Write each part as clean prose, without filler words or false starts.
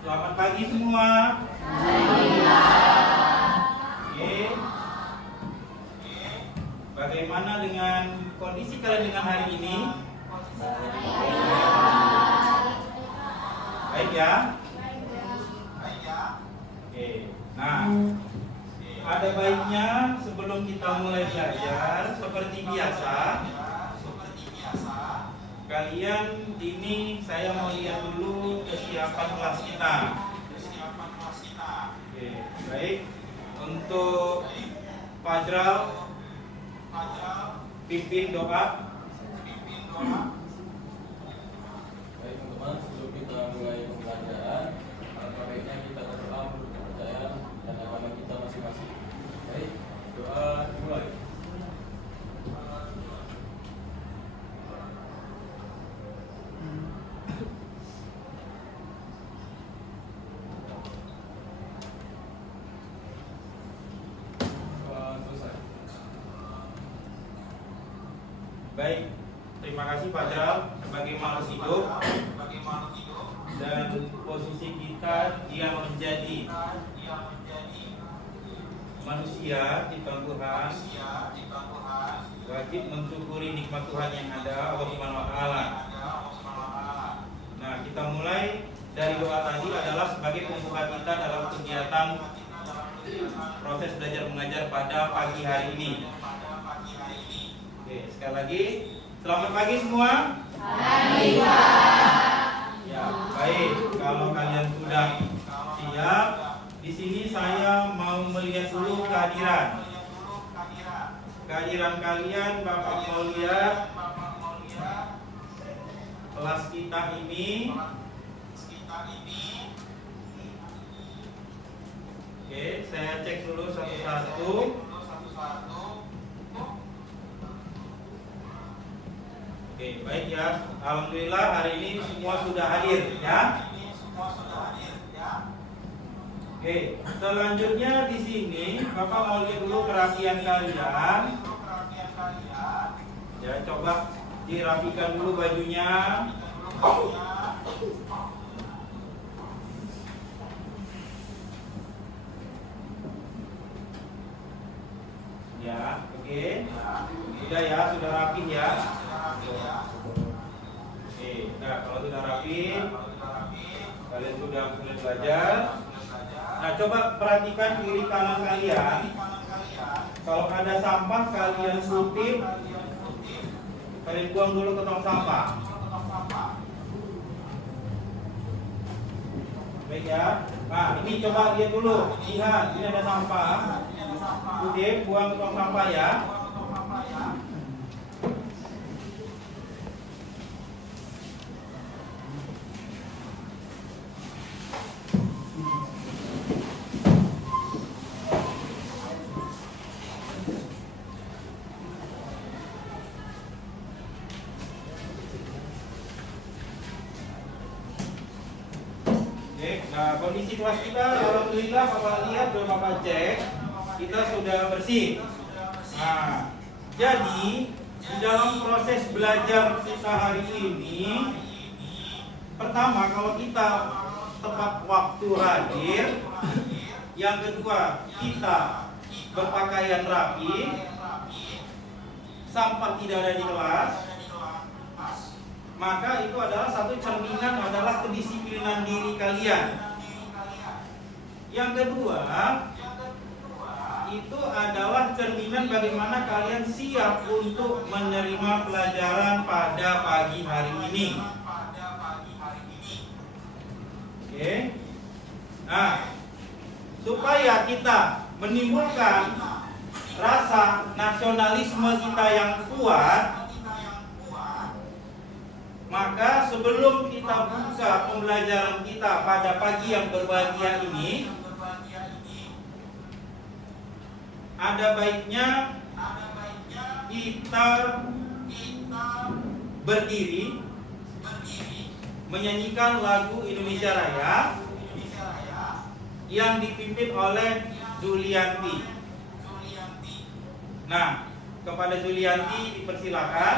Selamat pagi semua. Oke. Bagaimana dengan kondisi kalian dengan hari ini? Baik ya? Oke. Nah, ada baiknya sebelum kita mulai belajar seperti biasa, kalian ini saya mau lihat dulu kesiapan kelas kita. Oke, baik. Untuk Fajral, pimpin doa. Baik teman-teman, sebelum kita mulai pembelajaran, alangkah baiknya kita berdoa menurut kepercayaan dan agama kita masing-masing. Baik, doa dimulai. Selesai. Baik, terima kasih Fajral sebagai makhluk hidup dan posisi kita yang menjadi manusia ciptaan Tuhan wajib mensyukuri nikmat Tuhan yang ada, Allah Subhanahu wa taala. Nah, kita mulai dari doa tadi adalah sebagai pembuka kita dalam kegiatan proses belajar mengajar pada pagi hari ini. Oke, sekali lagi selamat pagi semua. Ya, baik. Kalau kalian sudah siap, di sini saya mau melihat dulu kehadiran kalian. Bapak mau lihat kelas kita ini. Oke, saya cek dulu satu-satu. Oke, baik ya. Alhamdulillah hari ini semua sudah hadir ya. Oke, selanjutnya di sini Bapak mau lihat dulu kerapian kalian. Ya, coba dirapikan dulu bajunya. Ya, oke. Sudah ya, sudah rapi ya. Oke, nah kalau sudah rapi, kalian sudah mulai belajar. Nah, coba perhatikan kiri kanan kalian. Kalau ada sampah kalian kutip, kalian buang dulu ke tong sampah. Baik ya. Nah, ini coba lihat dulu. Lihat, ini ada sampah. Kutip, buang ke tong sampah ya. Nah, kondisi kelas kita alhamdulillah Bapak lihat dan Bapak cek kita sudah bersih. Nah, jadi di dalam proses belajar kita hari ini, pertama kalau kita tepat waktu hadir, yang kedua kita berpakaian rapi, sampah tidak ada di kelas, maka itu adalah satu cerminan adalah kedisiplinan diri kalian. Yang kedua, itu adalah cerminan bagaimana kalian siap untuk menerima pelajaran pada pagi hari ini. Oke. Nah, supaya kita menimbulkan rasa nasionalisme kita yang kuat, maka sebelum kita buka pembelajaran kita pada pagi yang berbahagia ini, ada baiknya kita berdiri menyanyikan lagu Indonesia Raya yang dipimpin oleh Julianti. Nah, kepada Julianti dipersilakan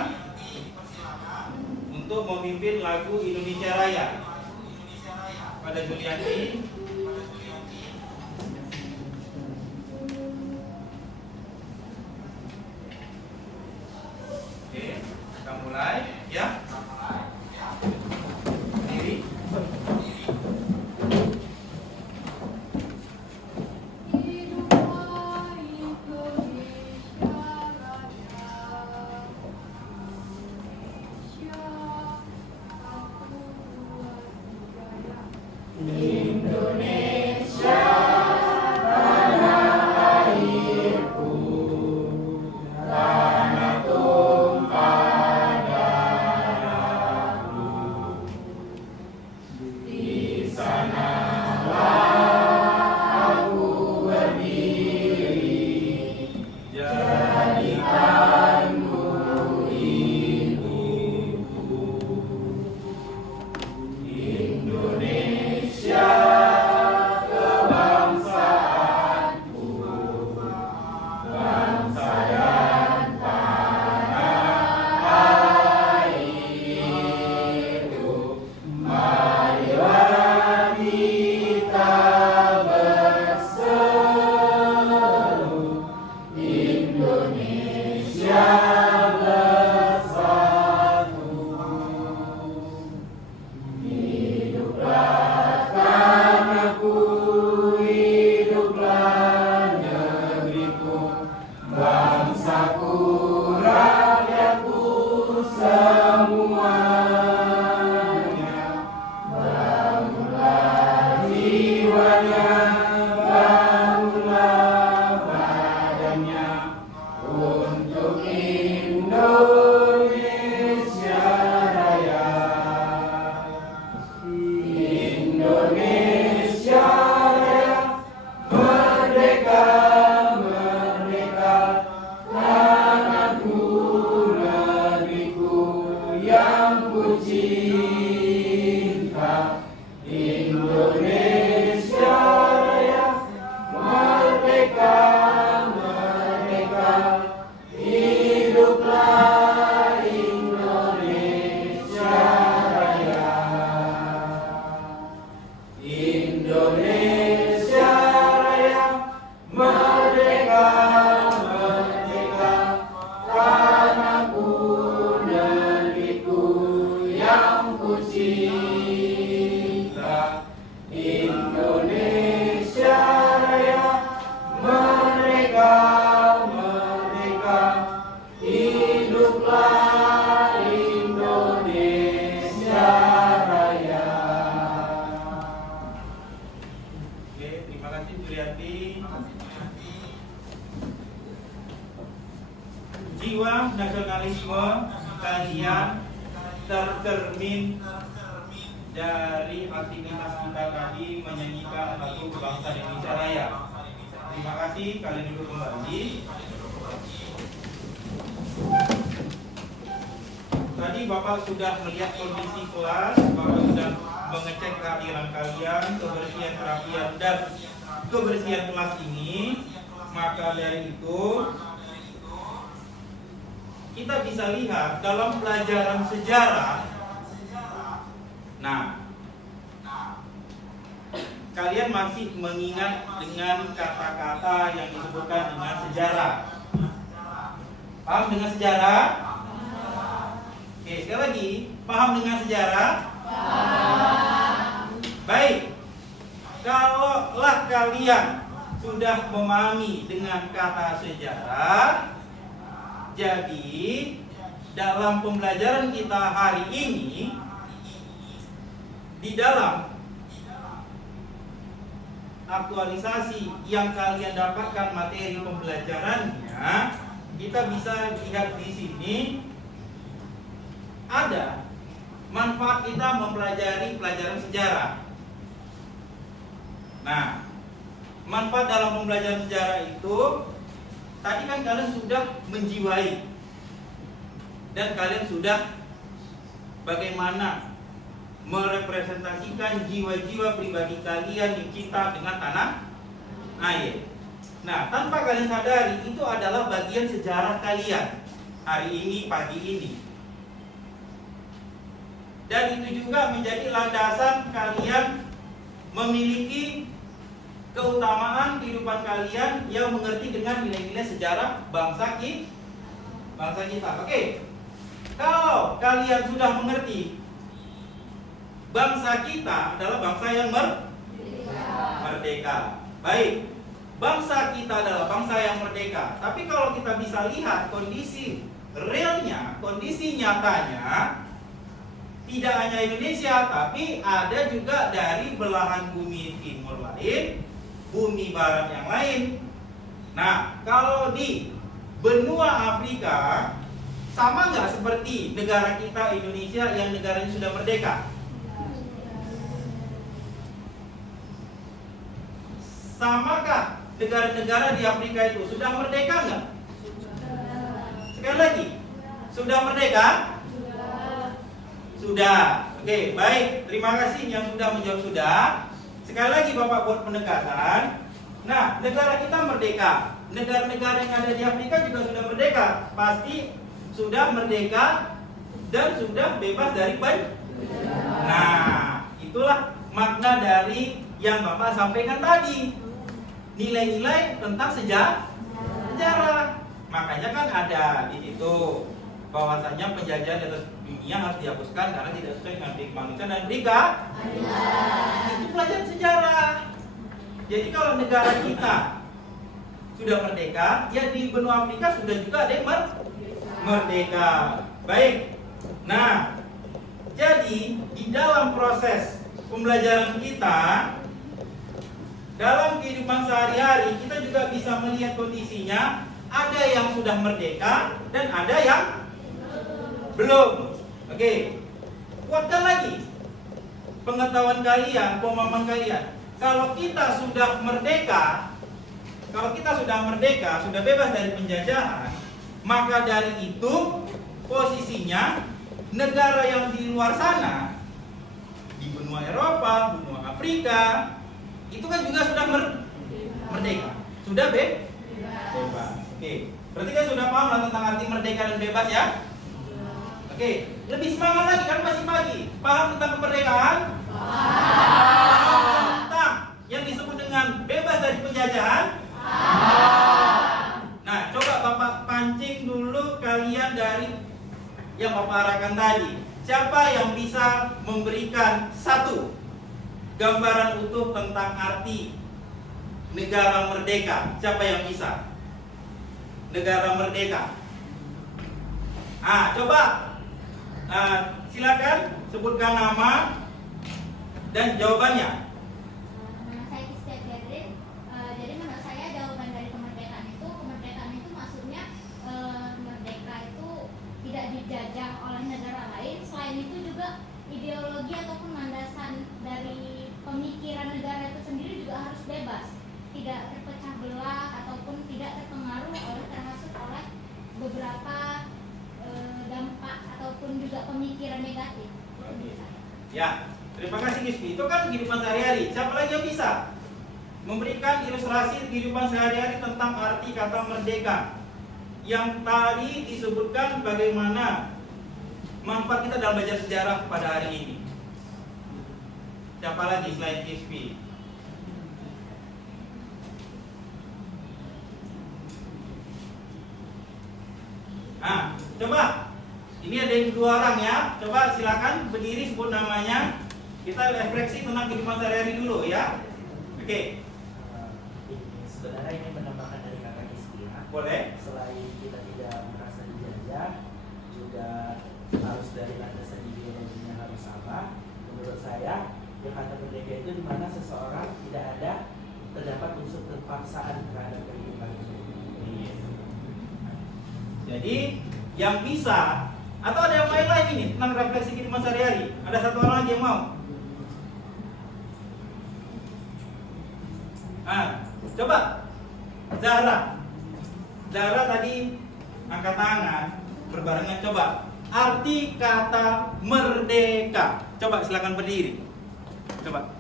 untuk memimpin lagu Indonesia Raya. pada Julianti. Oke, kita mulai ya. Diri. Jiwa nasionalisme kalian tercermin dari aktivitas kita tadi menyanyikan lagu Bangsa Indonesia Raya. Terima kasih, kalian duduk kembali. Tadi Bapak sudah melihat kondisi kelas, Bapak sudah mengecek kehadiran kalian, kebersihan kerapian dan kebersihan kelas ini. Maka dari itu kita bisa lihat dalam pelajaran sejarah. Nah, kalian masih mengingat dengan kata-kata yang disebutkan dengan sejarah. Paham dengan sejarah? Oke, sekali lagi, paham dengan sejarah? Baik. Kalaulah kalian sudah memahami dengan kata sejarah, jadi dalam pembelajaran kita hari ini, di dalam aktualisasi yang kalian dapatkan materi pembelajarannya, kita bisa lihat di sini ada manfaat kita mempelajari pelajaran sejarah. Nah, manfaat dalam pembelajaran sejarah itu tadi kan kalian sudah menjiwai dan kalian sudah bagaimana merepresentasikan jiwa-jiwa pribadi kalian yang cinta dengan tanah air. Nah, tanpa kalian sadari itu adalah bagian sejarah kalian hari ini, pagi ini. Dan itu juga menjadi landasan kalian memiliki keutamaan kehidupan kalian yang mengerti dengan nilai-nilai sejarah bangsa kita. Oke. Kalau kalian sudah mengerti bangsa kita adalah bangsa yang merdeka. Baik. Bangsa kita adalah bangsa yang merdeka. Tapi kalau kita bisa lihat kondisi realnya, kondisi nyatanya, tidak hanya Indonesia, tapi ada juga dari belahan bumi timur lain, bumi barat yang lain. Nah, kalau di benua Afrika, sama nggak seperti negara kita Indonesia yang negaranya sudah merdeka? Samakah negara-negara di Afrika itu sudah merdeka nggak? Sekali lagi, sudah merdeka? Sudah. Oke, baik. Terima kasih yang sudah menjawab sudah. Sekali lagi Bapak buat pendekatan. Nah, negara kita merdeka. Negara-negara yang ada di Afrika juga sudah merdeka. Pasti sudah merdeka dan sudah bebas dari penjara. Nah, itulah makna dari yang Bapak sampaikan tadi. Nilai-nilai tentang sejarah. Makanya kan ada di situ bahwasanya penjajahan di atas dunia harus dihapuskan karena tidak sesuai dengan kemanusiaan dan itu pelajaran sejarah. Jadi kalau negara kita sudah merdeka, ya di benua Afrika sudah juga ada yang merdeka. Baik. Nah, jadi di dalam proses pembelajaran kita, dalam kehidupan sehari-hari kita juga bisa melihat kondisinya. Ada yang sudah merdeka dan ada yang belum. Oke. Kuatkan lagi pengetahuan kalian, pemahaman kalian. Kalau kita sudah merdeka, sudah bebas dari penjajahan, maka dari itu posisinya negara yang di luar sana, di benua Eropa, benua Afrika, itu kan juga sudah merdeka, sudah bebas. Oke, berarti kan sudah paham lah tentang arti merdeka dan bebas ya? Oke, lebih semangat lagi kan masih pagi. Paham tentang kemerdekaan? Paham tentang yang disebut dengan bebas dari penjajahan? Nah, coba Bapak pancing dulu kalian dari yang Bapak arahkan tadi. Siapa yang bisa memberikan satu gambaran utuh tentang arti negara merdeka? Siapa yang bisa? Negara merdeka. Coba silakan sebutkan nama dan jawabannya. Nama saya Kistia Gadrin. Jadi menurut saya jawaban dari kemerdekaan itu maksudnya merdeka itu tidak dijajah oleh negara lain. Selain itu juga ideologi ataupun landasan dari pemikiran negara itu sendiri juga harus bebas, tidak terpecah belah ataupun tidak terpengaruh termasuk oleh beberapa dampak ataupun juga pemikiran negatif. Ya, terima kasih Gispi. Itu kan kehidupan sehari-hari. Siapa lagi yang bisa memberikan ilustrasi kehidupan sehari-hari tentang arti kata merdeka? Yang tadi disebutkan bagaimana manfaat kita dalam belajar sejarah pada hari ini. Siapa lagi selain Gispi? Coba. Ini ada yang 2 orang ya. Coba silakan berdiri, sebut namanya. Kita refleksi tentang kehidupan sehari-hari dulu ya. Oke. Sebenarnya ini menambahkan dari kakak Istia. Boleh. Selain kita tidak merasa dijajah, juga harus dari landasan ideologinya harus sama. Menurut saya, yang kata merdeka itu di mana seseorang tidak ada terdapat unsur terpaksaan terhadap kehidupan itu. Jadi yang bisa, atau ada yang main lagi nih tentang refleksi kehidupan sehari-hari? Ada 1 orang lagi yang mau? Coba Zahra tadi angkat tangan berbarengan. Coba arti kata merdeka. Coba silakan berdiri. Coba.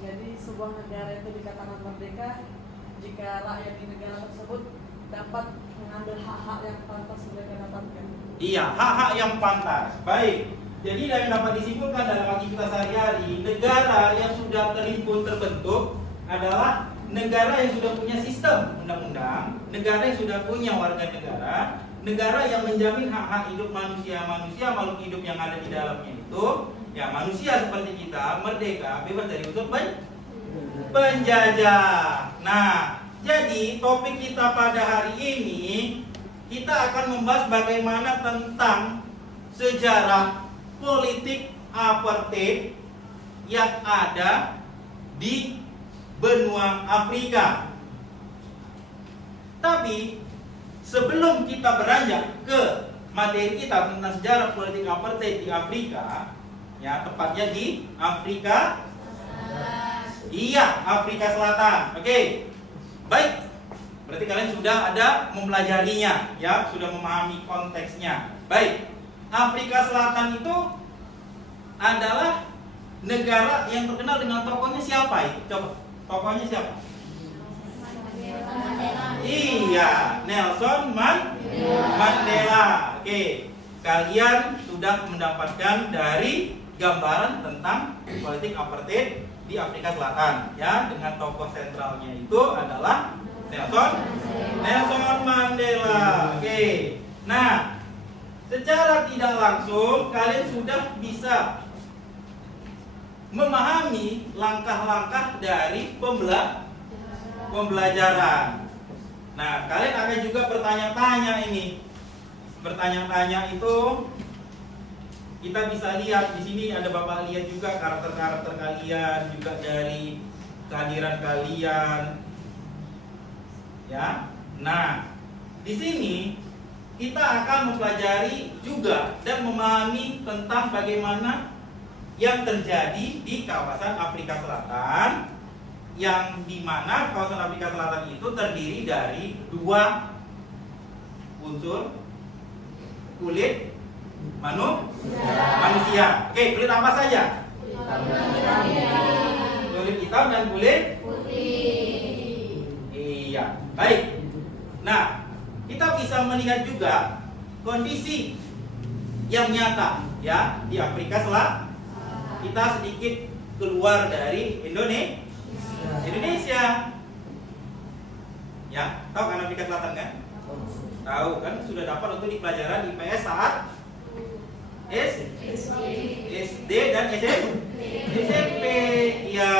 Jadi sebuah negara itu dikatakan merdeka jika rakyat di negara tersebut dapat mengambil hak-hak yang pantas mereka dapatkan. Iya, hak-hak yang pantas. Baik. Jadi yang dapat disimpulkan dalam aktivitas sehari-hari, negara yang sudah terhimpun terbentuk adalah negara yang sudah punya sistem undang-undang, negara yang sudah punya warga negara, negara yang menjamin hak-hak hidup manusia, makhluk hidup yang ada di dalamnya itu, ya manusia seperti kita, merdeka, bebas dari unsur penjajah. Nah, jadi topik kita pada hari ini, kita akan membahas bagaimana tentang sejarah politik apartheid yang ada di benua Afrika. Tapi sebelum kita beranjak ke materi kita tentang sejarah politik apartheid di Afrika, ya tepatnya di Afrika, iya Afrika Selatan. Oke, baik. Berarti kalian sudah ada mempelajarinya, ya sudah memahami konteksnya. Baik, Afrika Selatan itu adalah negara yang terkenal dengan tokohnya siapa itu? Coba, tokohnya siapa? Iya, Nelson Mandela. Oke, kalian sudah mendapatkan dari gambaran tentang politik apartheid di Afrika Selatan, ya, dengan tokoh sentralnya itu adalah Nelson Mandela. Oke, nah, secara tidak langsung kalian sudah bisa memahami langkah-langkah dari pembelajaran. Nah, kalian akan juga bertanya-tanya ini. Bertanya-tanya itu kita bisa lihat di sini, ada Bapak lihat juga karakter-karakter kalian, juga dari kehadiran kalian. Ya. Nah, di sini kita akan mempelajari juga dan memahami tentang bagaimana yang terjadi di kawasan Afrika Selatan, yang dimana kawasan Afrika Selatan itu terdiri dari dua unsur, kulit manusia. Oke, kulit apa saja? Kulit hitam dan kulit putih. Iya, baik. Nah, kita bisa melihat juga kondisi yang nyata, ya, di Afrika Selatan. Kita sedikit keluar dari Indonesia. Ya, tahu kan Afrika Selatan kan? Tahu kan, sudah dapat untuk di pelajaran IPS saat SD dan SMP. Ya,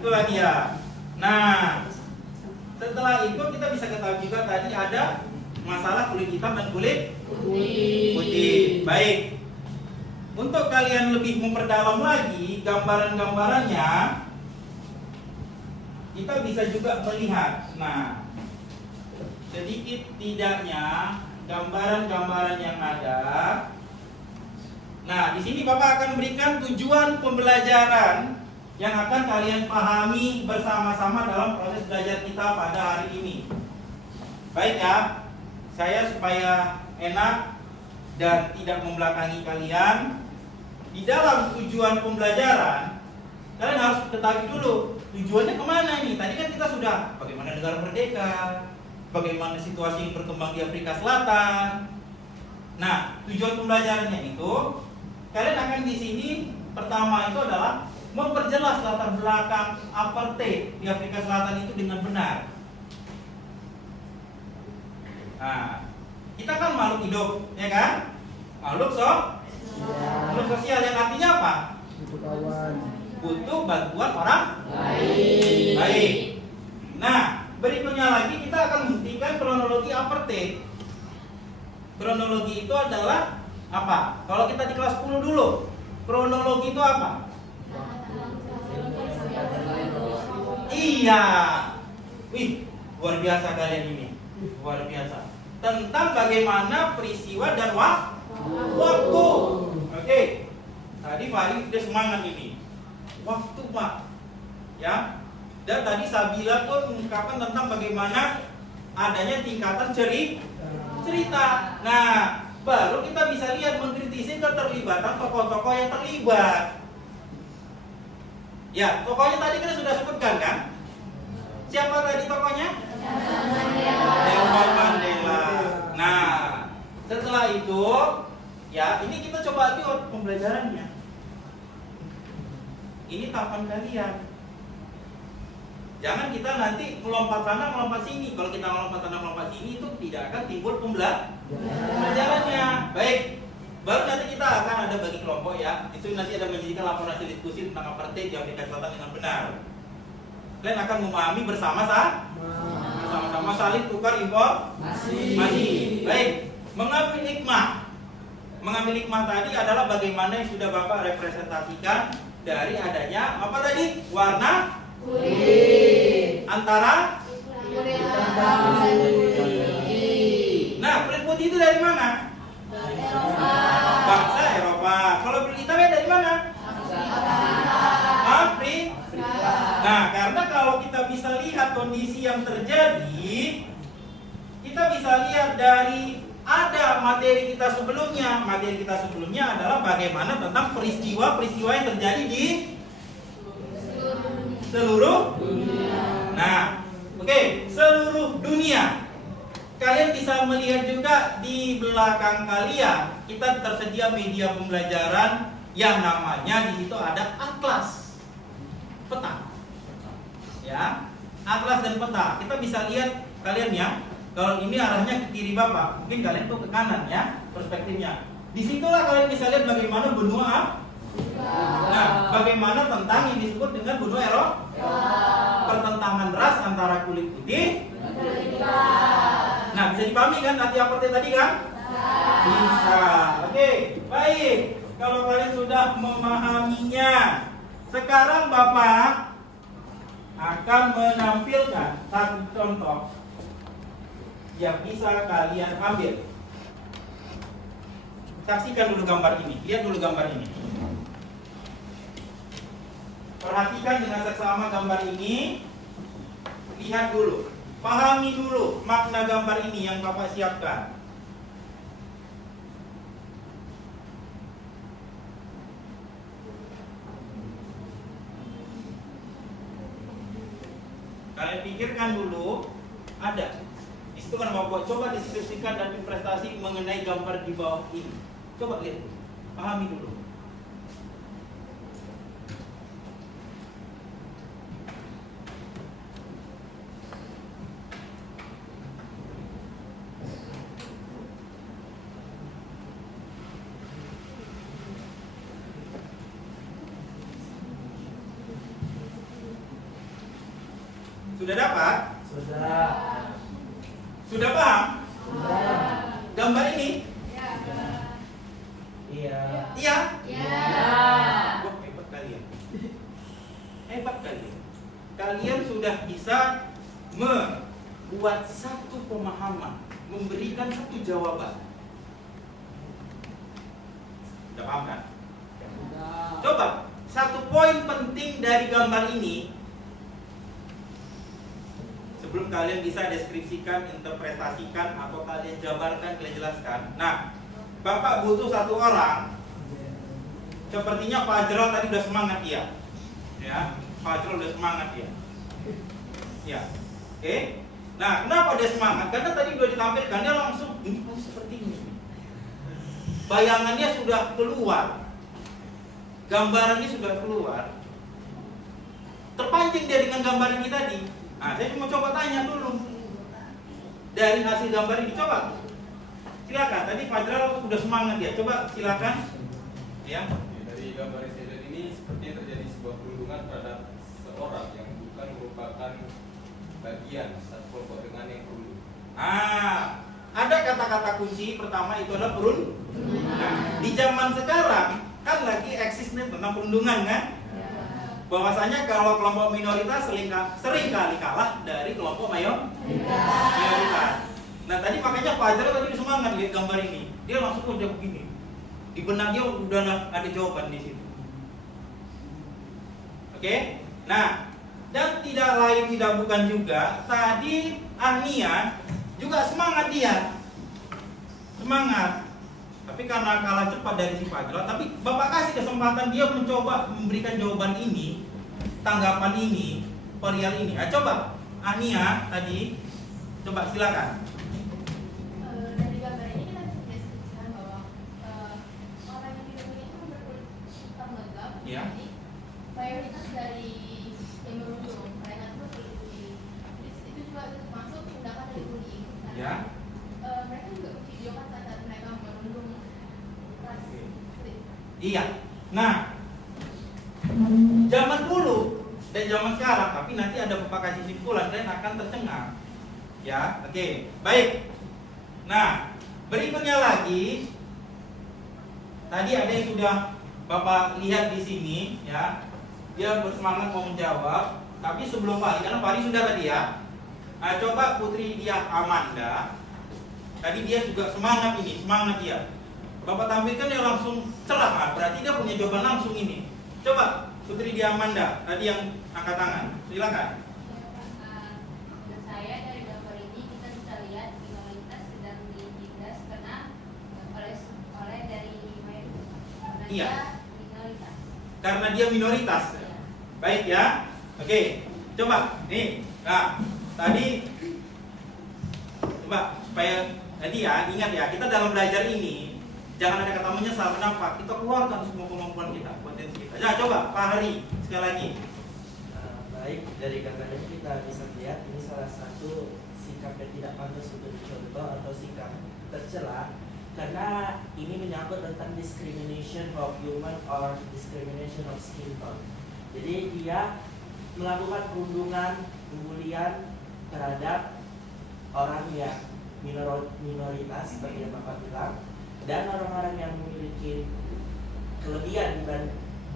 itulah dia. Nah, setelah itu kita bisa ketahui juga tadi ada masalah kulit hitam dan kulit putih. Baik. Untuk kalian lebih memperdalam lagi gambaran-gambarannya, kita bisa juga melihat. Nah, sedikit tidaknya gambaran-gambaran yang ada. Nah, di sini Bapak akan berikan tujuan pembelajaran yang akan kalian pahami bersama-sama dalam proses belajar kita pada hari ini. Baik ya, saya supaya enak dan tidak membelakangi kalian, di dalam tujuan pembelajaran kalian harus ketahui dulu tujuannya kemana nih. Tadi kan kita sudah bagaimana negara merdeka, bagaimana situasi yang berkembang di Afrika Selatan. Nah, tujuan pembelajarannya itu kalian akan di sini pertama itu adalah memperjelas latar belakang apartheid di Afrika Selatan itu dengan benar. Nah, kita kan makhluk hidup, ya kan? Makhluk sosial yang artinya apa? Butuh bantuan orang lain. Baik. Nah, berikutnya lagi kita akan membuktikan kronologi apartheid. Kronologi itu adalah apa? Kalau kita di kelas 10 dulu, kronologi itu apa? Iya. Wih, luar biasa kalian ini. Luar biasa. Tentang bagaimana peristiwa dan waktu. Oke. Tadi Farid udah semangat ini. Waktu, Pak. Ya. Dan tadi Sabila pun mengungkapkan tentang bagaimana adanya tingkatan cerita. Nah, baru kita bisa lihat mengkritisi keterlibatan tokoh-tokoh yang terlibat. Ya, tokohnya tadi kita sudah sebutkan kan? Siapa tadi tokohnya? Nelson Mandela. Nah, setelah itu Ya, ini kita coba lihat pembelajarannya. Ini tahapan kalian. Jangan kita nanti melompat sana, melompat sini. Kalau kita melompat sana, melompat sini, itu tidak akan timbul pembelajarannya. Baik, baru nanti kita akan ada bagi kelompok ya. Itu nanti ada menjadikan laporan hasil diskusi tentang apartheid yang dicatat dengan benar. Kalian akan memahami bersama-sama saling tukar informasi. Baik, mengambil hikmah. Mengambil hikmah tadi adalah bagaimana yang sudah Bapak representasikan dari adanya apa tadi? Warna kulit antara kulit hitam dan kulit putih. Nah, kulit putih itu dari mana? Eropa. Bangsa Eropa. Kalau kulit hitamnya dari mana? Afrika. Nah, karena kalau kita bisa lihat kondisi yang terjadi, kita bisa lihat dari ada materi kita sebelumnya. Materi kita sebelumnya adalah bagaimana tentang peristiwa-peristiwa yang terjadi di seluruh dunia. Nah, oke, seluruh dunia. Kalian bisa melihat juga di belakang kalian, kita tersedia media pembelajaran yang namanya di situ ada atlas peta. Ya, atlas dan peta. Kita bisa lihat kalian ya. Kalau ini arahnya ke kiri Bapak, mungkin kalian tuh ke kanan ya, perspektifnya. Disitulah kalian bisa lihat bagaimana benua. Nah, bagaimana tentang yang disebut dengan benua Eropa. Pertentangan ras antara kulit putih. Nah, bisa dipahami kan arti apartheid tadi kan? Bisa. Oke, baik. Kalau kalian sudah memahaminya, sekarang Bapak akan menampilkan satu contoh yang bisa kalian ambil. Saksikan dulu gambar ini, lihat dulu gambar ini. Perhatikan dengan seksama gambar ini. Lihat dulu, pahami dulu makna gambar ini yang Bapak siapkan. Kalian pikirkan dulu, ada di situ kan Bapak coba deskripsikan dan prestasi mengenai gambar di bawah ini. Coba lihat, pahami dulu. Sudah dapat? Sudah. Sudah paham? Sudah. Gambar ini? Iya. Iya? Ya. Wah, hebat kalian. Hebat kalian. Kalian sudah bisa membuat satu pemahaman, memberikan satu jawaban. Sudah paham kan? Coba, satu poin penting dari gambar ini sebelum kalian bisa deskripsikan, interpretasikan, atau kalian jabarkan, kalian jelaskan. Nah, Bapak butuh satu orang. Sepertinya Fajrul tadi udah semangat ya. Ya, Fajrul udah semangat ya. Ya, oke. Nah, kenapa dia semangat? Karena tadi udah ditampilkan, dia langsung ini seperti ini. Bayangannya sudah keluar, gambarannya sudah keluar. Terpancing dia dengan gambar ini tadi. Nah, saya cuma coba tanya dulu dari hasil gambar ini, coba silakan. Tadi Fajrul sudah semangat ya, coba silakan ya. Dari gambar yang saya lihat ini sepertinya terjadi sebuah perundungan terhadap seorang yang bukan merupakan bagian satu kelompok dengan yang perundung. Ada kata-kata kunci pertama itu adalah perundungan. Nah, di zaman sekarang kan lagi eksis nih tentang perundungan kan? Bahwasanya kalau kelompok minoritas sering kali kalah dari kelompok mayoritas. Nah, tadi makanya Fajrul tadi semangat lihat gambar ini. Dia langsung udah begini. Di benak dia udah ada jawaban di situ. Oke? Nah, dan tidak lain tidak bukan juga tadi Ahnia juga semangat dia. Semangat. Tapi karena kalah cepat dari si Fajrul, tapi Bapak kasih kesempatan dia mencoba memberikan jawaban ini, tanggapan ini, perihal ini. Nah, coba Ahnia tadi, coba silakan. Dari gambar ini kita bisa deskripsikan bahwa Ya. Jadi mayoritas dari yang merundung mereka itu bully. Itu juga termasuk tindakan dari bullying. Karena, Ya. mereka juga videokan saat mereka merundung ras. Iya. Nah, zaman dulu dan zaman sekarang, tapi nanti ada Bapak kasih simpulan dan akan tercengang. Ya, oke, baik. Nah, berikutnya lagi, tadi ada yang sudah Bapak lihat di sini, ya, dia bersemangat mau menjawab. Tapi sebelum Fahri, karena Fahri sudah tadi ya. Nah, coba Putri Diah Amanda. Tadi dia juga semangat ini, semangat dia. Bapak tampilkan dia langsung cerah, berarti dia punya jawaban langsung ini. Coba Putri Diah Amanda, tadi yang angkat tangan, silakan. Menurut saya dari gambar ini kita bisa lihat minoritas sedang ditindas oleh dari mayoritas. Karena Iya. dia minoritas. Karena dia minoritas. Baik ya. Oke. Coba nih. Nah, tadi coba supaya tadi ya ingat ya, kita dalam belajar ini jangan ada kata menyesal. Kenapa? Kita keluarkan semua kemampuan kita, potensi kita. Ya, coba Pak Hari sekali lagi. Baik, dari gambar ini kita bisa lihat ini salah satu sikap yang tidak pantas untuk dicontoh atau sikap tercela, karena ini menyangkut tentang discrimination of human or discrimination of skin tone. Jadi dia melakukan perundungan, pembulian terhadap orang yang minoritas seperti yang Bapak bilang, dan orang-orang yang memiliki kelebihan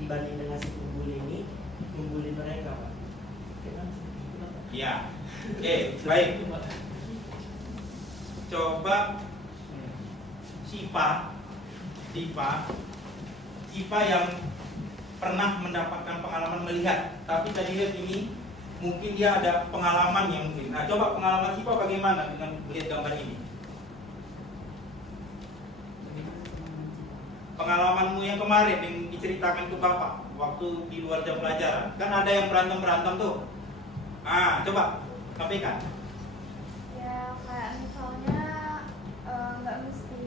dibanding dengan si pembuli ini membuli mereka, Pak. Iya. Oke, baik. Coba Sipa yang pernah mendapatkan pengalaman melihat, tapi tadi lihat ini mungkin dia ada pengalaman yang mungkin. Nah, coba pengalaman Sipa bagaimana dengan melihat gambar ini? Pengalamanmu yang kemarin yang diceritakan ke Bapak waktu di luar jam pelajaran, kan ada yang berantem tuh. Ah, coba sampaikan. Ya kayak misalnya nggak mesti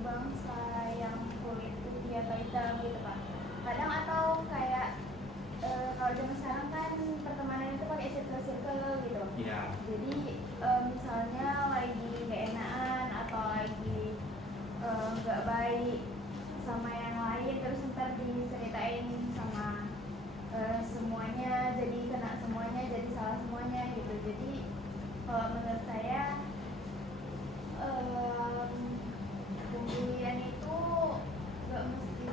bangsa yang kulit putih atau hitam gitu Pak. Kadang atau kayak kalau zaman sekarang kan pertemanan itu pakai circle gitu. Iya. Jadi misalnya lagi gak enakan atau lagi nggak baik sama yang lain, terus ntar diceritain sama semuanya, jadi kena semuanya, jadi salah semuanya gitu. Jadi kalau menurut saya pembulian itu gak mesti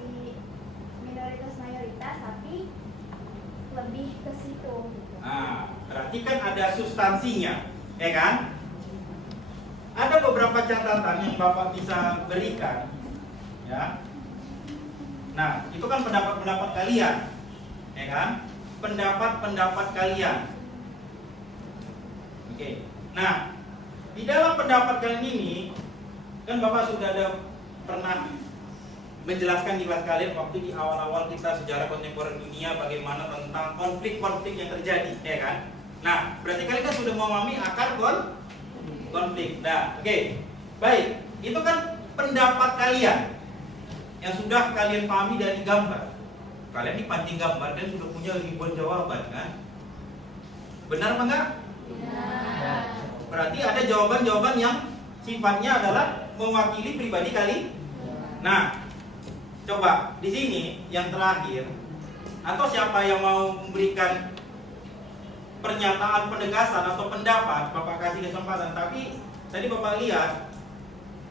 minoritas mayoritas, tapi lebih ke situ gitu. Nah, berarti kan ada substansinya, ya kan? Ada beberapa catatan yang Bapak bisa berikan, ya. Nah, itu kan pendapat-pendapat kalian, ya kan? Pendapat-pendapat kalian. Oke. Nah, di dalam pendapat kalian ini, kan Bapak sudah ada pernah menjelaskan di kelas kalian waktu di awal-awal kita sejarah kontemporer dunia bagaimana tentang konflik-konflik yang terjadi, ya kan? Nah, berarti kalian kan sudah memahami akar konflik. Nah, oke. Baik, itu kan pendapat kalian yang sudah kalian pahami dari gambar. Kalian dipancing gambar dan sudah punya ribuan jawaban, kan? Benar apa enggak? Benar. Berarti ada jawaban-jawaban yang sifatnya adalah mewakili pribadi kalian. Nah, coba di sini yang terakhir, atau siapa yang mau memberikan pernyataan penegasan atau pendapat, Bapak kasih kesempatan. Tapi tadi Bapak lihat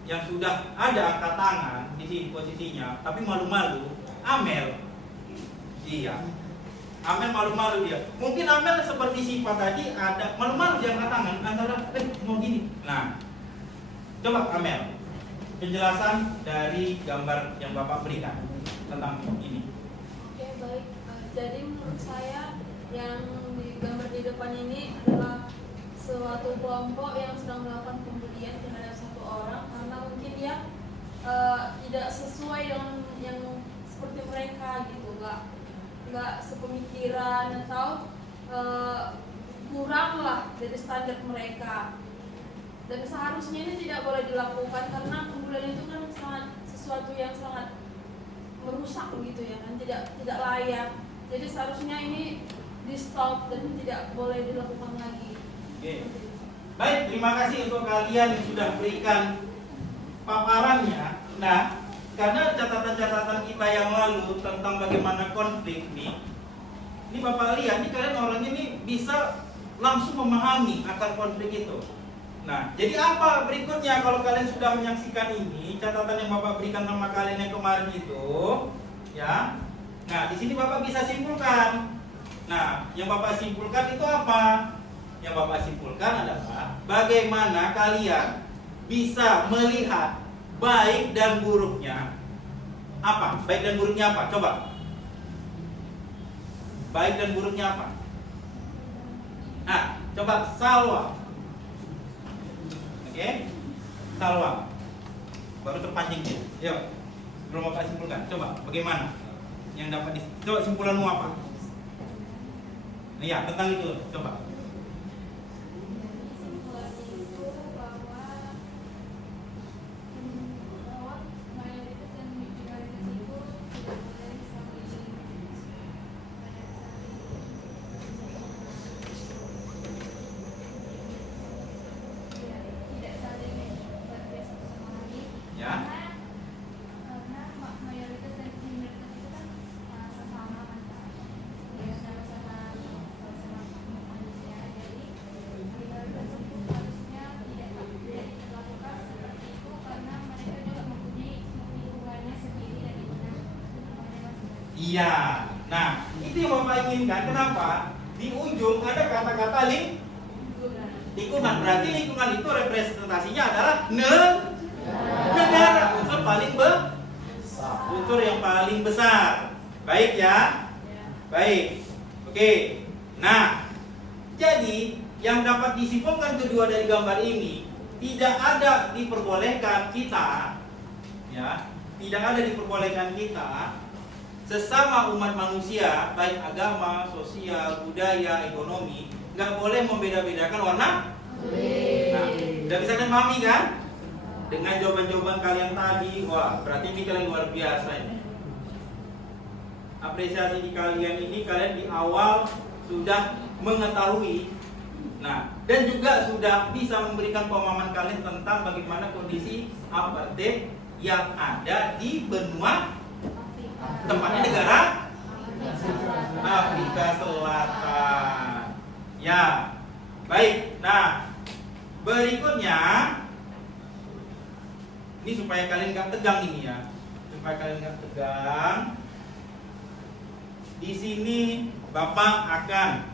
yang sudah ada angkat tangan di sini posisinya, tapi malu-malu. Amel, iya, Amel malu-malu dia. Mungkin Amel seperti sifat tadi ada malu-malu dia angkat tangan antara mau gini. Nah, coba Amel, penjelasan dari gambar yang Bapak berikan tentang ini. Oke, baik. Jadi menurut saya yang di gambar di depan ini adalah suatu kelompok yang sedang melakukan pembulian terhadap satu orang karena mungkin dia tidak sesuai dengan yang seperti mereka gitu, nggak sepemikiran atau kurang lah dari standar mereka. Dan seharusnya ini tidak boleh dilakukan karena pembulian itu kan sangat sesuatu yang sangat merusak rusak begitu ya kan, tidak layak. Jadi seharusnya ini di stop dan tidak boleh dilakukan lagi. Oke. Baik, terima kasih untuk kalian yang sudah berikan paparannya. Nah, karena catatan-catatan kita yang lalu tentang bagaimana konflik nih, ini Bapak lihat, ini kalian orangnya ini bisa langsung memahami akar konflik itu. Nah, jadi apa berikutnya kalau kalian sudah menyaksikan ini, catatan yang Bapak berikan sama kalian yang kemarin itu, ya. Nah, di sini Bapak bisa simpulkan. Nah, yang Bapak simpulkan itu apa? Yang Bapak simpulkan adalah bagaimana kalian bisa melihat baik dan buruknya. Apa? Baik dan buruknya apa? Coba. Baik dan buruknya apa? Nah, coba Salwa. Oke? Salwa. Baru terpancing dia. Yuk. Belum Bapak simpulkan. Coba, bagaimana? Yang dapat coba simpulanmu apa? Nah, ya, tentang itu. Coba. Kesimpulan itu bahwa mayoritas dan minoritas itu tidak boleh saling tidak saling berbeda satu sama lain. Ya. Karena mayoritas dan minoritas itu kan sesama kan, ya sama-sama manusia. Jadi minoritas itu harusnya tidak diperlakukan seperti itu karena mereka juga mempunyai lingkungannya sendiri dan lingkungan masing-masing. Iya. Nah, itu yang Bapak inginkan. Kenapa? Di ujung ada kata-kata lingkungan. Berarti lingkungan itu representasinya adalah negara. Unsur paling unsur yang paling besar. Baik ya? Baik. Oke. Nah, jadi yang dapat disimpulkan kedua dari gambar ini, tidak ada diperbolehkan kita, ya, tidak ada diperbolehkan kita sesama umat manusia, baik agama, sosial, budaya, ekonomi, nggak boleh membeda-bedakan warna. Nah, udah bisa kan pahami kan? Dengan jawaban-jawaban kalian tadi, wah, berarti ini kalian luar biasa ini. Apresiasi di kalian ini, kalian di awal sudah mengetahui. Nah, dan juga sudah bisa memberikan pemahaman kalian tentang bagaimana kondisi apartheid yang ada di benua tempatnya negara Afrika Selatan. Ya, baik. Nah, berikutnya ini supaya kalian gak tegang ini ya, supaya kalian gak tegang. Di sini Bapak akan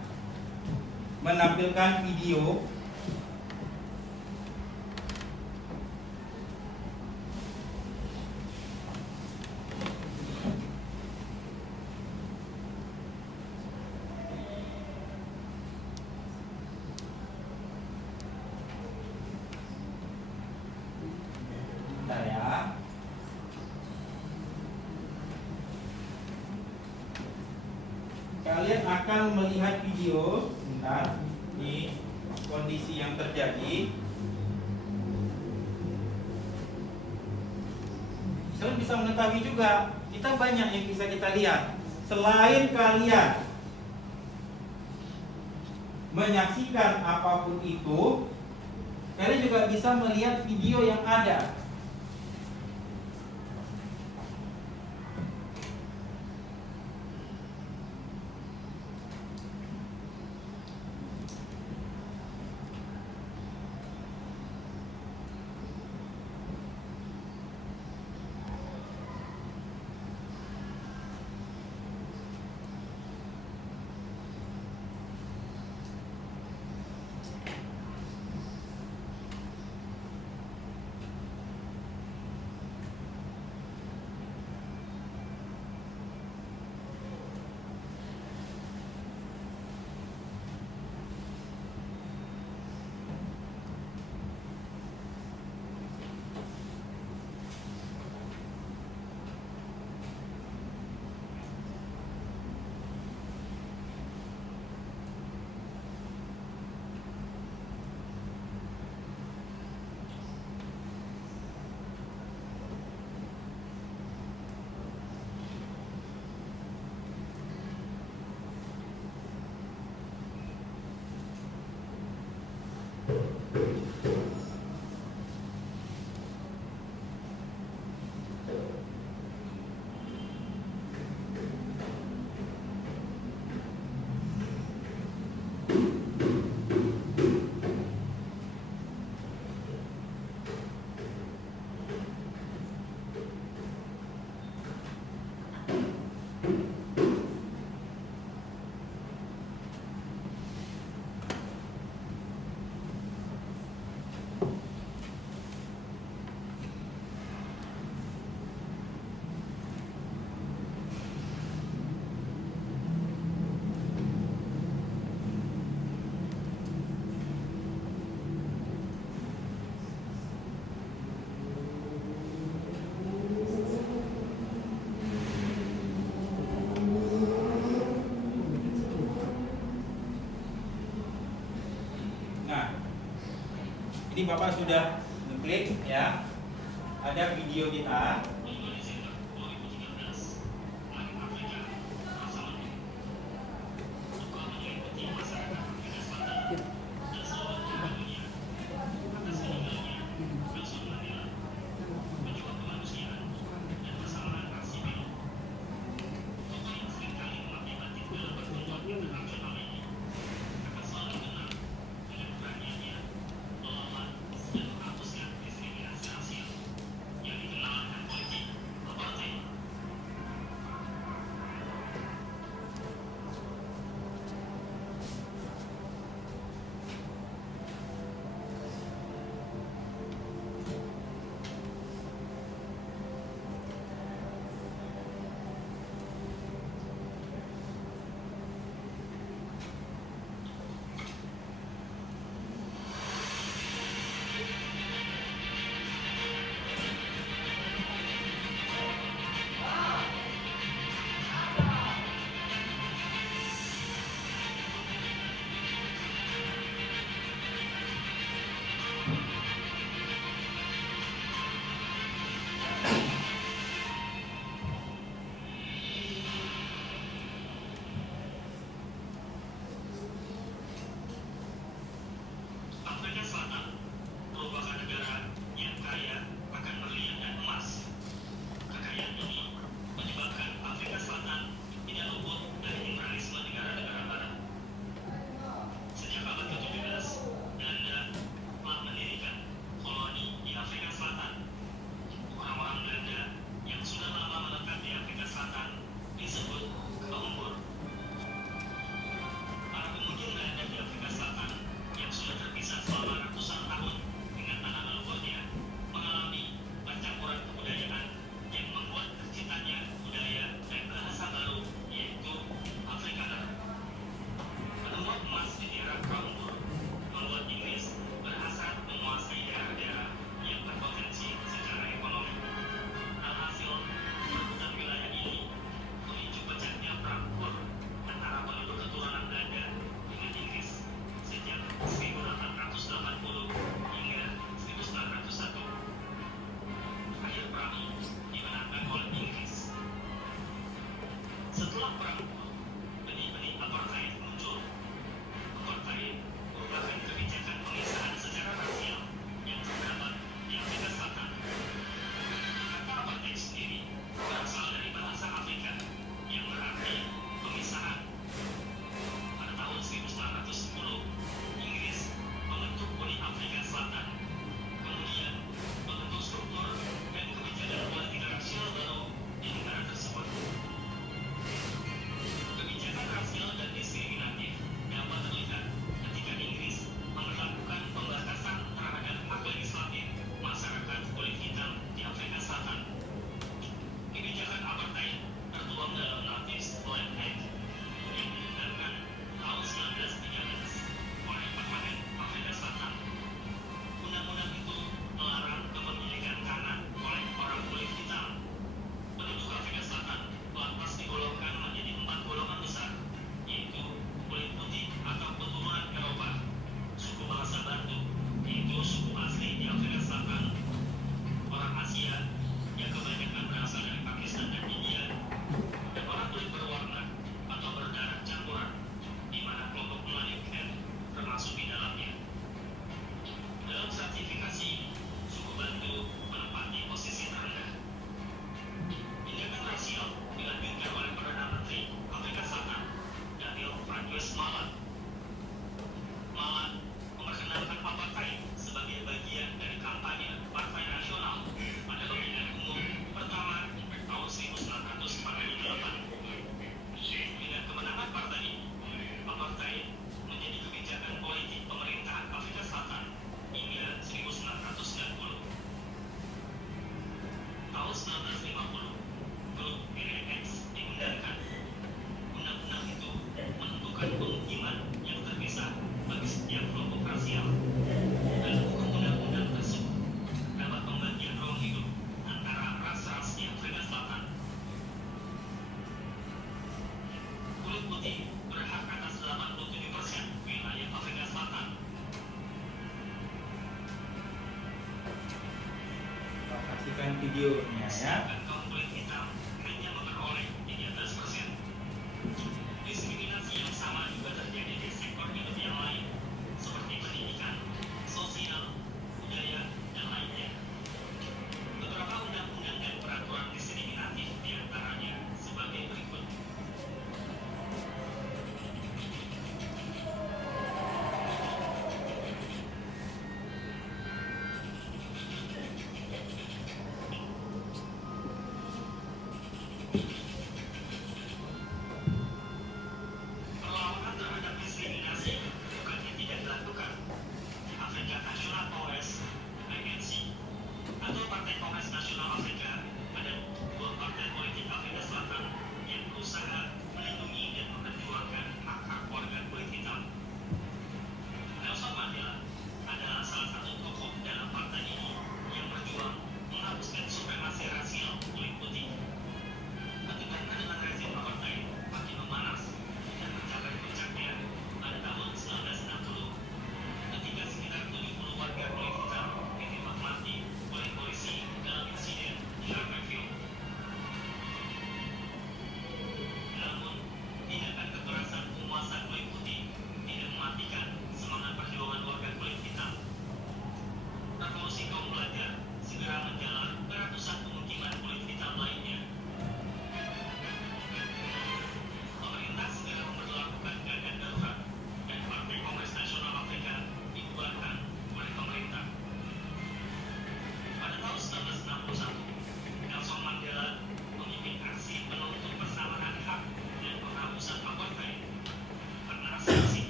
menampilkan video bentar ya. Kalian akan melihat video bentar. Ini kondisi yang terjadi. Kalian bisa mengetahui juga, kita banyak yang bisa kita lihat. Selain kalian menyaksikan apapun itu, kalian juga bisa melihat video yang ada. Ini Bapak sudah ngeklik ya. Ada video kita.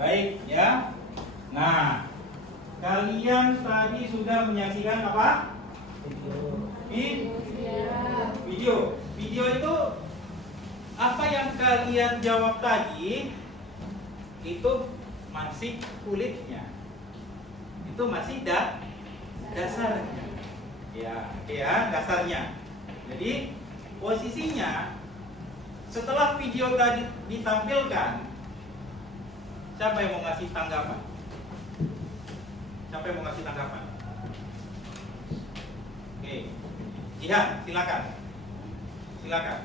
Baik ya. Nah, kalian tadi sudah menyaksikan apa? Video. Video itu apa yang kalian jawab tadi itu masih kulitnya. Itu masih dasarnya. Ya, oke ya, dasarnya. Jadi posisinya setelah video tadi ditampilkan, siapa yang mau ngasih tanggapan? Siapa yang mau ngasih tanggapan? Oke, Jihan, silakan. Silakan.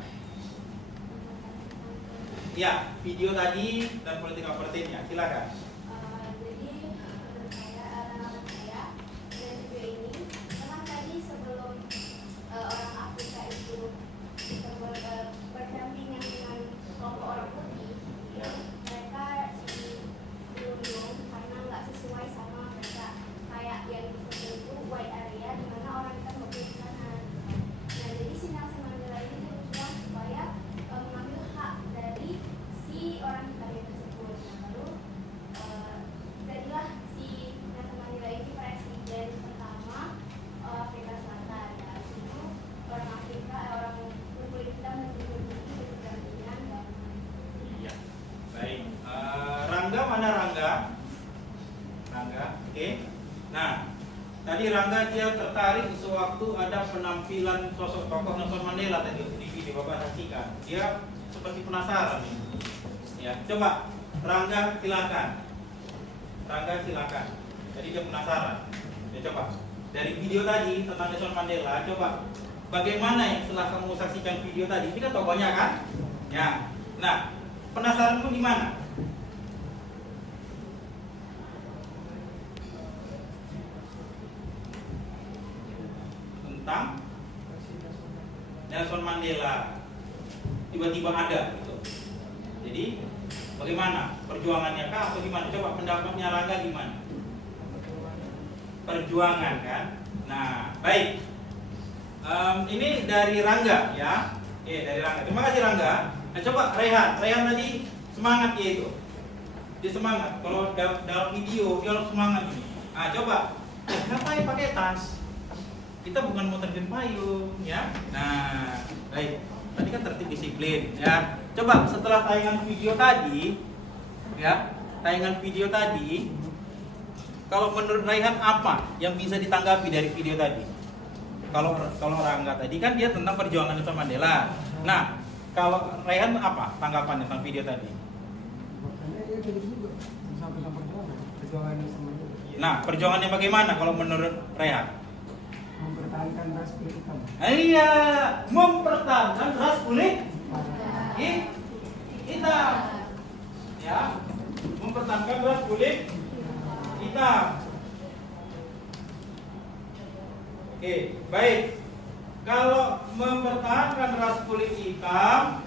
Ya, video tadi dan politik opportunity-nya, silakan. Jadi menurut saya dari video ini memang tadi sebelum orang Afrika itu berdampingan dengan kelompok orang putih, mereka dibunuh karena nggak sesuai sama mereka. Kayak yang di foto itu white area di mana orang kita nggak boleh di sana. Nah, jadi si Nelson Mandela ini berjuang supaya mengambil hak dari si orang Italia tersebut. Nah, lalu jadilah si Nelson Mandela ini presiden pertama Afrika Selatan. Dan itu orang Afrika, orang berkulit hitam dan berkulit putih berdampingan dan Iya. Baik. Rangga mana Rangga? Rangga, oke. Nah, tadi Rangga dia tertarik sewaktu ada penampilan sosok tokoh Nelson Mandela tadi di video Bapak saksikan. Dia seperti penasaran nih. Ya, coba Rangga silakan. Rangga silakan. Jadi dia penasaran. Ya coba. Dari video tadi tentang Nelson Mandela, coba bagaimana yang setelah kamu saksikan video tadi? Ini kan tokohnya kan? Ya. Nah, penasaranmu di mana? Tentang Nelson Mandela tiba-tiba ada gitu. Jadi bagaimana perjuangannya kah atau gimana? Coba pendapatnya Rangga gimana? Perjuangan kan? Nah, baik. Ini dari Rangga ya. Oke, dari Rangga. Terima kasih Rangga. Nah, coba Rehan tadi semangat ya itu. Dia semangat. Kalau dalam video dia harus semangat ini. Nah, coba. Ngapain pakai tas? Kita bukan mau terjun payung ya. Nah, baik. Tadi kan tertib disiplin ya. Coba setelah tayangan video tadi ya, kalau menurut Raihan apa yang bisa ditanggapi dari video tadi? Kalau Rangga tadi kan dia tentang perjuangan Nelson Mandela. Nah, kalau Raihan apa tanggapan tentang video tadi? Nah, perjuangannya bagaimana kalau menurut Raihan? Mempertahankan ras kulit hitam. Iya, mempertahankan ras kulit hitam. Ya, mempertahankan ras kulit hitam. Oke, baik. Kalau mempertahankan ras kulit hitam,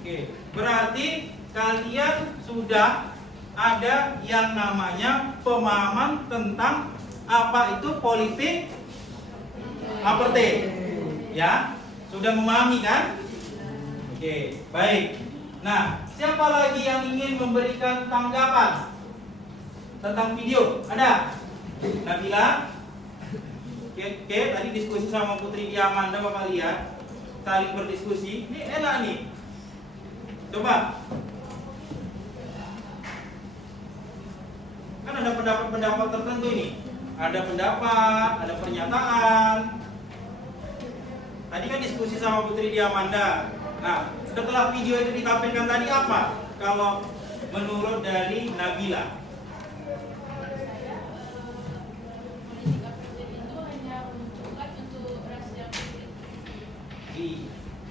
oke, berarti kalian sudah ada yang namanya pemahaman tentang apa itu politik apartheid. Ya, sudah memahami kan? Oke, baik. Nah, siapa lagi yang ingin memberikan tanggapan tentang video? Ada? Nabila? Oke, tadi diskusi sama Putri Diamanda, Bapak lihat saling berdiskusi. Ini enak nih. Coba. Kan ada pendapat-pendapat tertentu ini. Ada pendapat, ada pernyataan. Tadi kan diskusi sama Putri Diamanda. Nah, setelah video itu ditampilkan tadi apa? Kalau menurut dari Nabila? Politik apartheid itu hanya menguntungkan untuk ras yang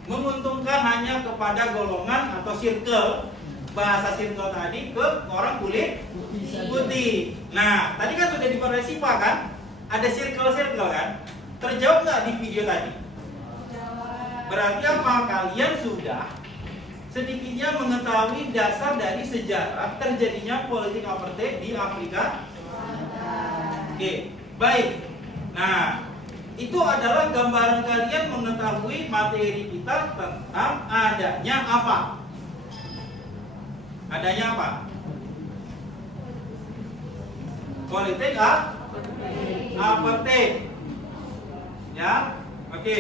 Menguntungkan hanya kepada golongan atau circle, bahasa circle tadi ke orang kulit putih. Nah, tadi kan sudah dipersipa kan? Ada circle-circle kan? Terjawab nggak di video tadi? Berarti apa? Kalian sudah sedikitnya mengetahui dasar dari sejarah terjadinya politik apartheid di Afrika. Oke, baik. Nah, itu adalah gambaran kalian mengetahui materi kita tentang adanya apa? Adanya apa? Politik apartheid. Ya, oke,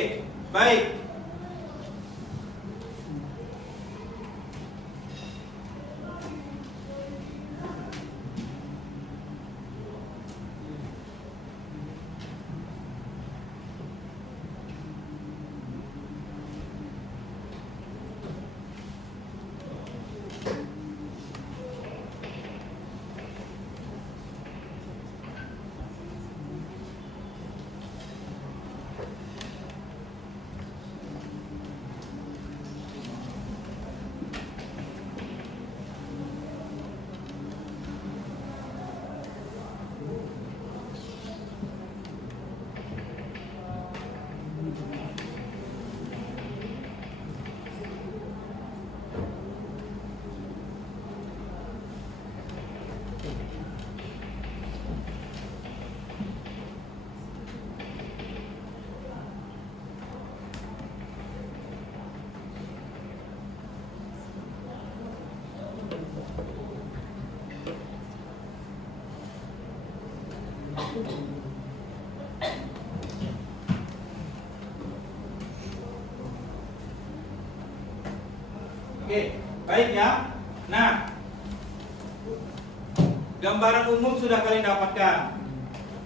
baik. Oke, baik ya. Nah, gambaran umum sudah kalian dapatkan.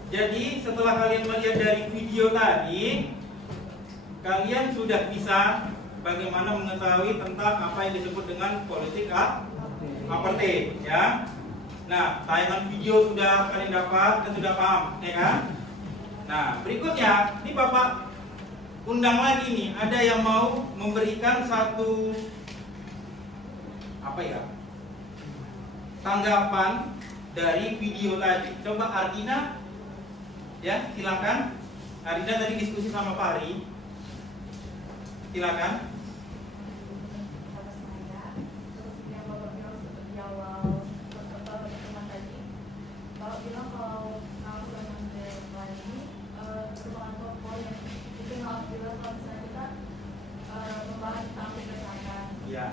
Jadi setelah kalian melihat dari video tadi, kalian sudah bisa bagaimana mengetahui tentang apa yang disebut dengan politik apartheid, ya. Nah, tayangan video sudah kalian dapat dan sudah paham, ya kan? Nah, berikutnya, ini Bapak undang lagi nih, ada yang mau memberikan satu tanggapan dari video tadi. Coba Ardina, ya, silakan. Ardina tadi diskusi sama Pak Ari, silakan. Ya.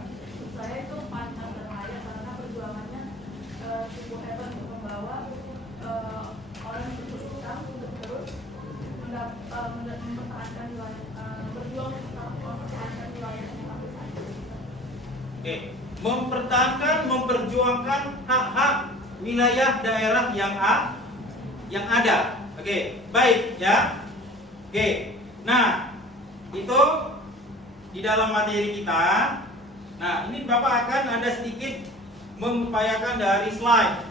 Saya itu pantang terhaya karena perjuangannya cukup hebat untuk membawa orang yang berhutang untuk terus mempertahankan wilayah, berjuang untuk mempertahankan wilayah yang sampai saat ini. Oke, memperjuangkan hak-hak wilayah daerah yang ada. Oke, baik ya. Oke, nah itu di dalam materi kita. Nah, ini Bapak akan ada sedikit mengupayakan dari slide.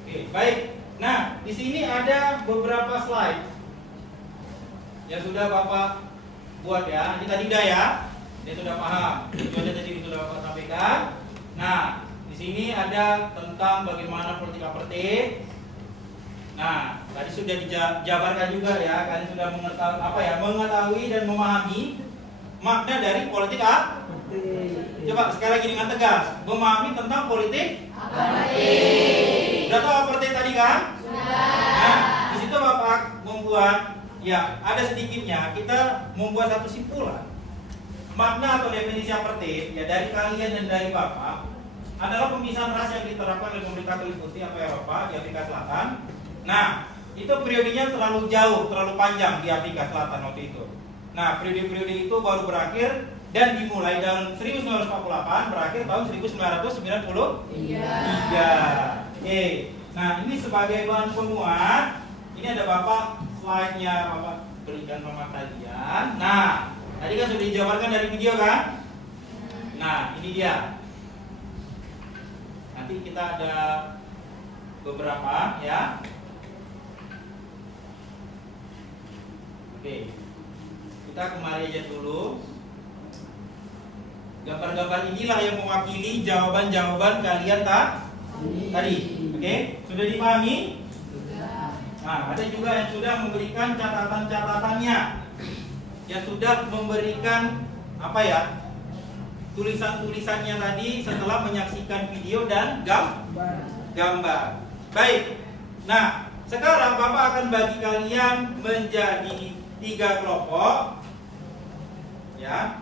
Oke, baik. Nah, di sini ada beberapa slide yang sudah Bapak buat ya. Ini tadi udah ya. Dia sudah paham. Itu aja tadi sudah Bapak sampaikan. Nah, di sini ada tentang bagaimana politik apartheid. Nah, tadi sudah dijabarkan juga ya. Kalian sudah mengetahui dan memahami makna dari politik apartheid. Coba sekali lagi dengan tegas, memahami tentang politik apartheid. Sudah tahu apartheid tadi kan? Sudah. Nah, di situ Bapak membuat, ya, ada sedikitnya kita membuat satu simpulan. Makna atau definisi apartheid ya dari kalian dan dari Bapak adalah pemisahan ras yang diterapkan oleh pemerintah kulit putih atau Eropa di Afrika Selatan. Nah, itu periodenya terlalu jauh, terlalu panjang di Afrika Selatan waktu itu. Nah, periode-periode itu baru berakhir dan dimulai tahun 1948, berakhir tahun 1993. Oke. Nah, ini sebagai bahan penguat, ini ada Bapak slide-nya Bapak berikan sama kalian. Nah, tadi kan sudah dijabarkan dari video kan? Nah, ini dia. Nanti kita ada beberapa ya. Oke. Kita kemari aja dulu. Gambar-gambar inilah yang mewakili jawaban-jawaban kalian tadi. Oke, sudah dipahami? Nah, ada juga yang sudah memberikan catatan-catatannya, yang sudah memberikan tulisan-tulisannya tadi setelah menyaksikan video dan gambar. Baik. Nah, sekarang Bapak akan bagi kalian menjadi 3 kelompok. Ya.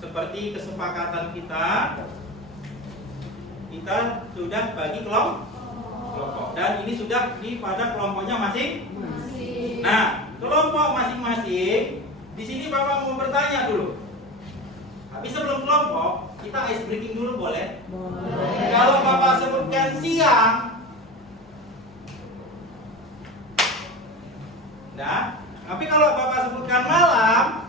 Seperti kesepakatan kita sudah bagi kelompok. Dan ini sudah pada kelompoknya masing. Nah, kelompok masing-masing. Di sini Bapak mau bertanya dulu. Tapi sebelum kelompok, kita ice breaking dulu boleh? Boleh. Kalau Bapak sebutkan siang, nah, tapi kalau Bapak sebutkan malam,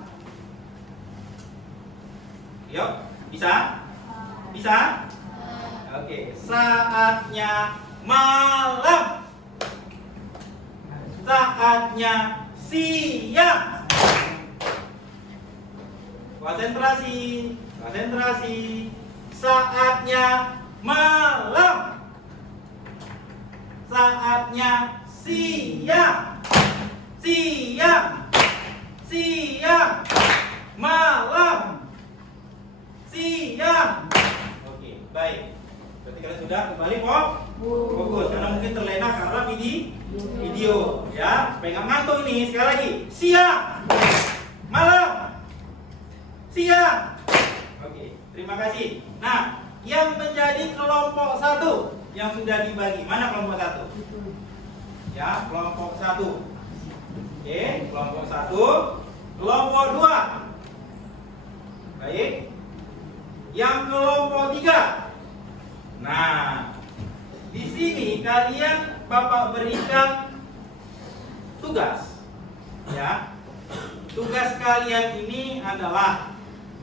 yuk, bisa? Bisa? Oke, saatnya malam, saatnya siang. Konsentrasi, konsentrasi. Saatnya malam, saatnya siang, siang, siang, malam, siang. Oke, baik. Berarti kalian sudah kembali fokus karena mungkin terlena karena video, ya. Supaya nggak ngantuk ini. Sekali lagi, siang, malam, siang. Oke, terima kasih. Nah, yang menjadi kelompok 1 yang sudah dibagi, mana kelompok 1? Ya, kelompok 1. Oke, kelompok 1. Kelompok 2. Baik. Yang kelompok 3. Nah, di sini kalian Bapak berikan tugas. Ya. Tugas kalian ini adalah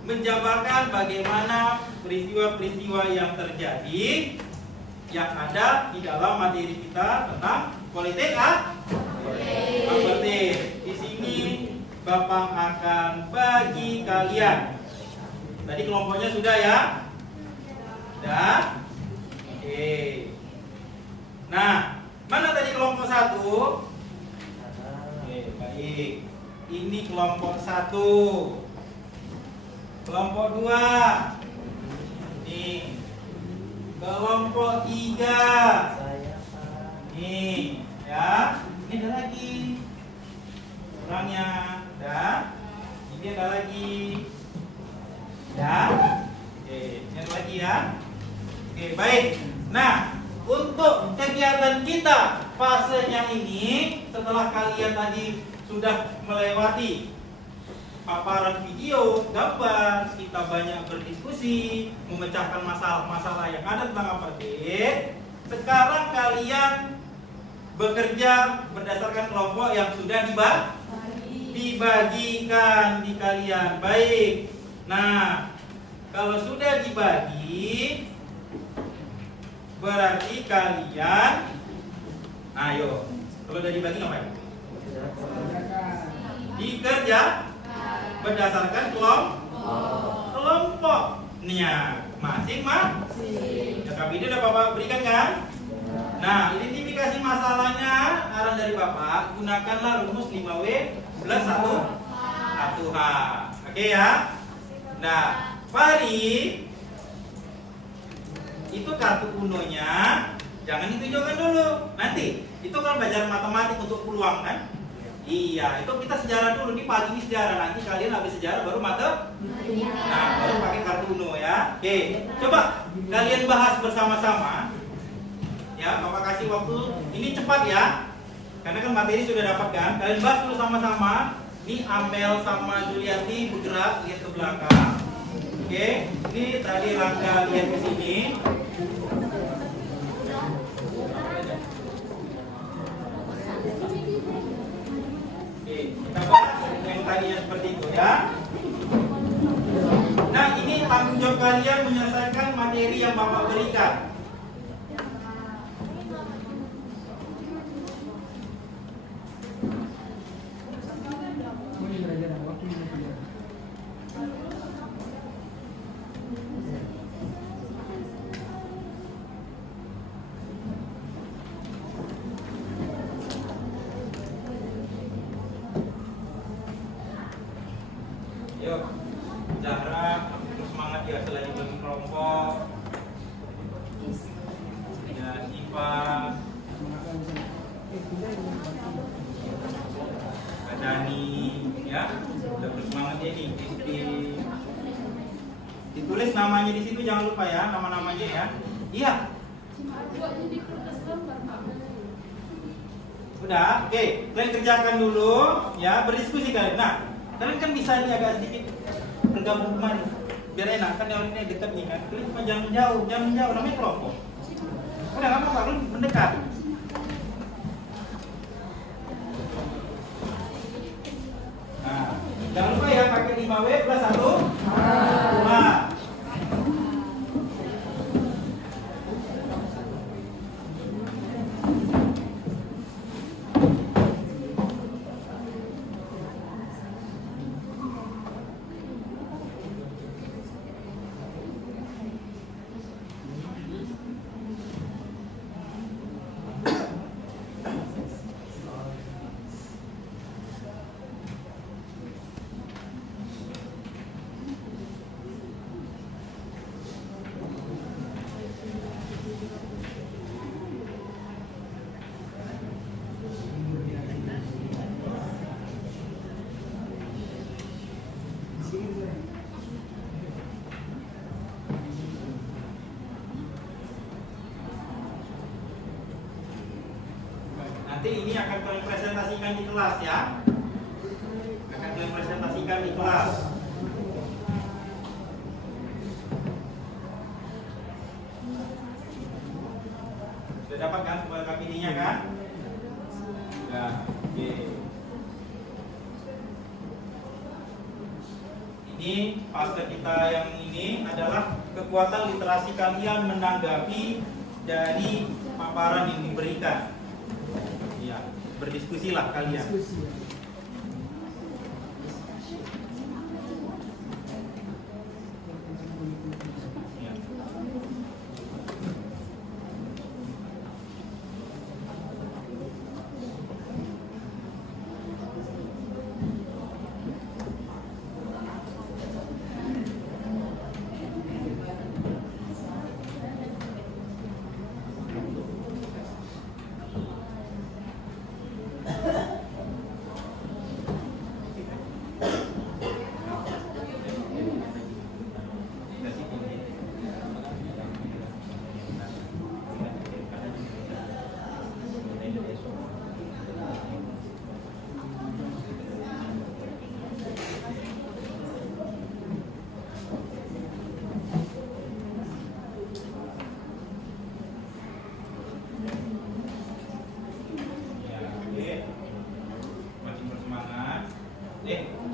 menjabarkan bagaimana peristiwa-peristiwa yang terjadi yang ada di dalam materi kita tentang politik aktif. Di sini Bapak akan bagi kalian. Tadi kelompoknya sudah ya? Sudah? Oke. Nah, mana tadi kelompok 1? Oke, baik. Ini kelompok 1. Kelompok 2. Nih. Kelompok 3. Nih, ya. Ini ada lagi. Orangnya, dah. Ini ada lagi. Ya. Oke, ini ada lagi ya. Oke, baik. Nah, untuk kegiatan kita fasenya ini, setelah kalian tadi sudah melewati paparan video, gambar, kita banyak berdiskusi, memecahkan masalah-masalah yang ada tentang apartheid. Sekarang kalian bekerja berdasarkan kelompok yang sudah dibagikan di kalian. Baik. Nah, kalau sudah dibagi, berarti kalian, ayo, kalau sudah dibagi ngapain? Dikerja berdasarkan kelompoknya masing-masing. Ya, KBD udah Bapak berikan kan? Nah, identifikasi masalahnya arahan dari Bapak, gunakanlah rumus 5W plus 1H. Oke ya? Nah, Fari, itu kartu unonya jangan ditunjukkan dulu. Nanti itu kan belajar matematik untuk peluang kan? Iya, itu kita sejarah dulu. Ini pagi ini sejarah, nanti kalian habis sejarah baru matematik. Nah, baru pakai kartu uno ya. Oke, coba kalian bahas bersama-sama. Ya, Bapak kasih waktu. Ini cepat ya. Karena kan materi sudah dapat kan. Kalian bahas dulu sama-sama. Ini Amel sama Julianti bergerak lihat ke belakang. Oke, ini tadi Rangga lihat ke sini. Oke, kita bahas yang tadinya seperti itu ya. Nah, ini tanggung jawab kalian menyelesaikan materi yang Bapak berikan. Pak Dani, ya, udah bersemangat ya nih. Ditulis namanya di situ, jangan lupa ya, nama-namanya ya. Iya. Udah, oke. Kalian kerjakan dulu, ya, berdiskusi kalian. Nah, kalian kan bisa nih agak sedikit bergabung kemari, biar enak kan, yang ini dekat nih kan. Kalian cuma jangan jauh, namanya kelompok. Udah nggak apa-apa, kalian mendekat. Nah, jangan lupa ya pakai 5W plus 1 5. Nanti ini akan kalian presentasikan di kelas ya. Akan kalian presentasikan di kelas. Sudah dapat kan semua KPD-nya kan? Ya, oke. Ini fase kita yang ini adalah kekuatan literasi kalian menanggapi dari paparan yang diberikan. Ya, berdiskusilah kalian. Ya.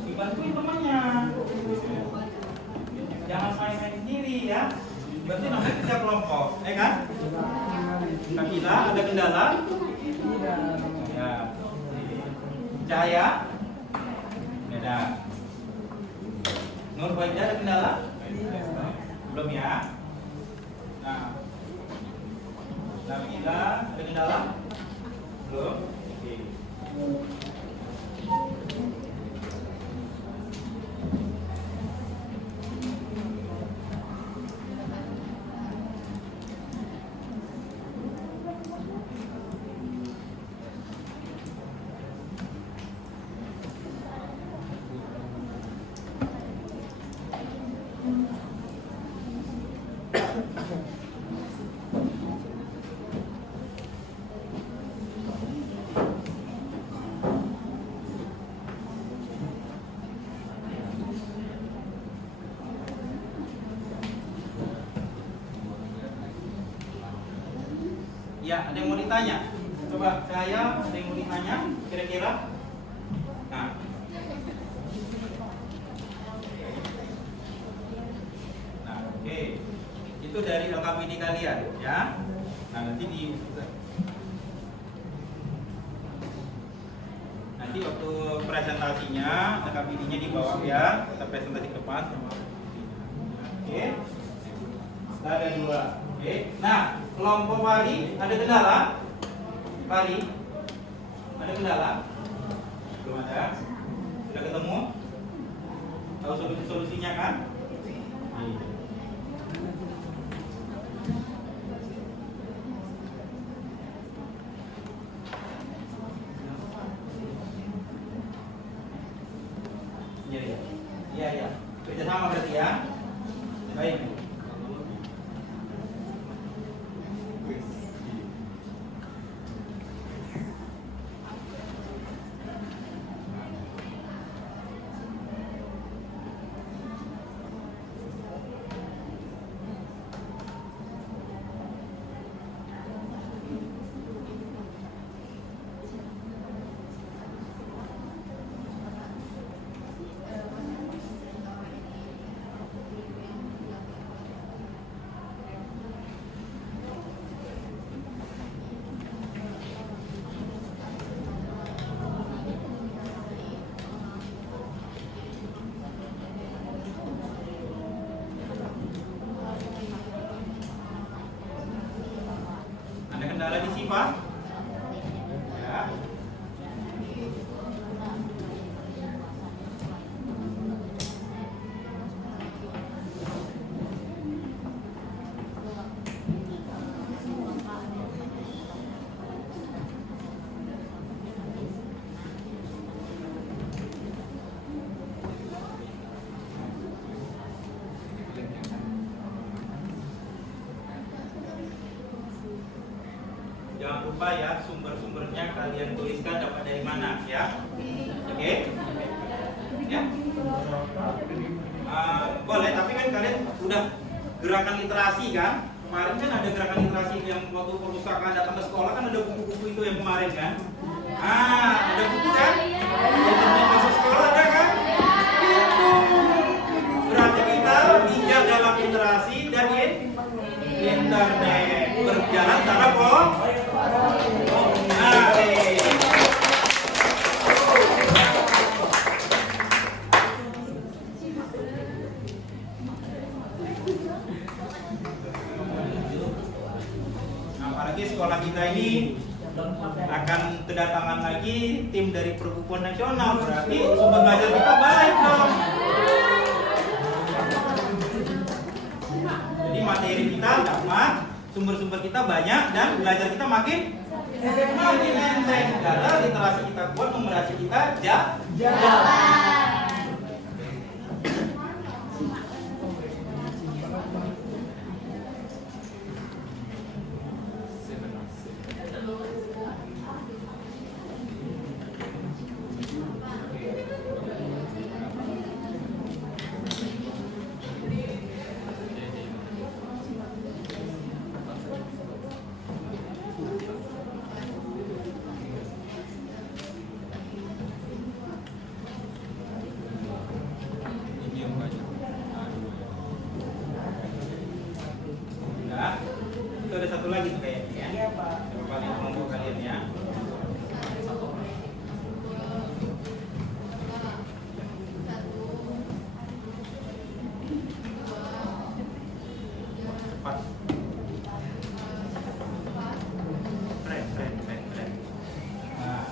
Dibantuin temannya, jangan main-main sendiri ya. Berarti namanya kerja kelompok, ya kan? Nakila ada kendala? Ya. Cahaya? Ada. Nur Baja ada kendala? Belum ya? Nah, Nakila ada kendala? Belum? Oke. Ya, ada yang mau ditanya? Coba saya, ada yang mau ditanya? Kira-kira? Nah. Nah, oke. Itu dari LKPD kalian, ya. Nah, nanti waktu presentasinya, LKPD-nya di bawah ya. Kita presentasi ke depan sama oke. Ada 2. Oke. Nah, kelompok Bali ada kendala? Bali ada kendala? Belum ada. Sudah ketemu? Tahu solusinya kan? Tidak lagi sifat. Ya. Jangan lupa ya, sumber-sumbernya kalian tuliskan dapat dari mana ya. Oke? Ya. Boleh, tapi kan kalian udah gerakan literasi kan? Kemarin kan ada gerakan literasi yang waktu perpustakaan datang ke sekolah kan ada buku-buku itu yang kemarin kan? Ada buku kan? Yang masuk sekolah ada kan? Itu. Berarti kita bijak dalam literasi dan internet berjalan tanpa bohong. Apalagi sekolah kita ini akan kedatangan lagi tim dari Perbukuan Nasional, berarti sumber belajar kita baik dong. Jadi materi kita dapat, sumber-sumber kita banyak dan belajar kita makin enteng. Karena literasi kita kuat, numerasi kita jalan. Nah, itu ada satu lagi tuh kayaknya ya. Iya, Pak. Coba kalian kelompok kalian ya. Cepat. Keren. Nah,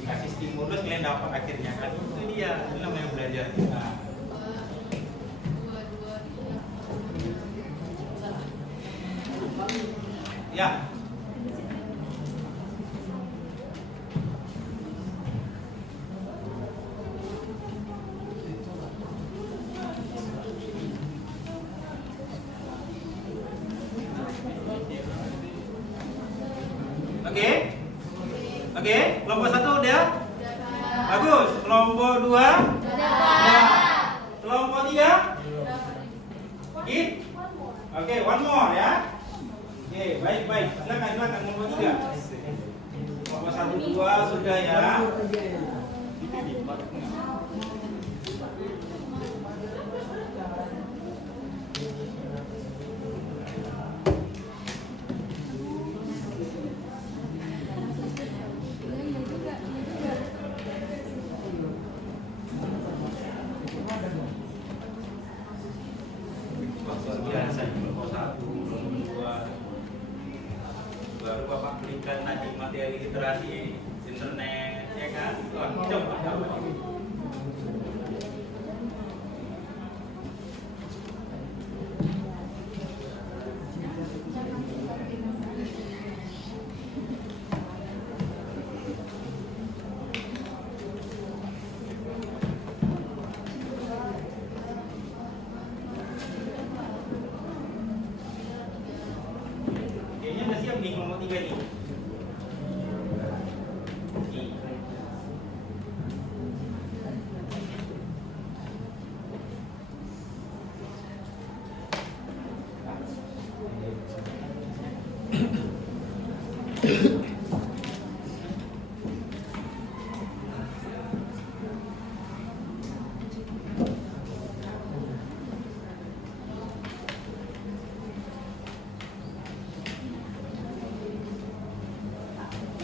dikasih stimulus kalian dapat akhirnya kan. Itu dia, itu namanya belajar. Nah. Ya. Oke, kelompok 1 udah? Bagus. Kelompok 2? Udah. Kelompok 3? Gitu? Oke, one more ya. Oke, baik. Silakan kelompok 3. Kelompok 1, 2 sudah ya. Luar biasa, kelompok 1, kelompok 2. Baru Bapak berikan nanti materi literasi internet, ya kan? Coba. Kayaknya udah siap nih kelompok 3 nih.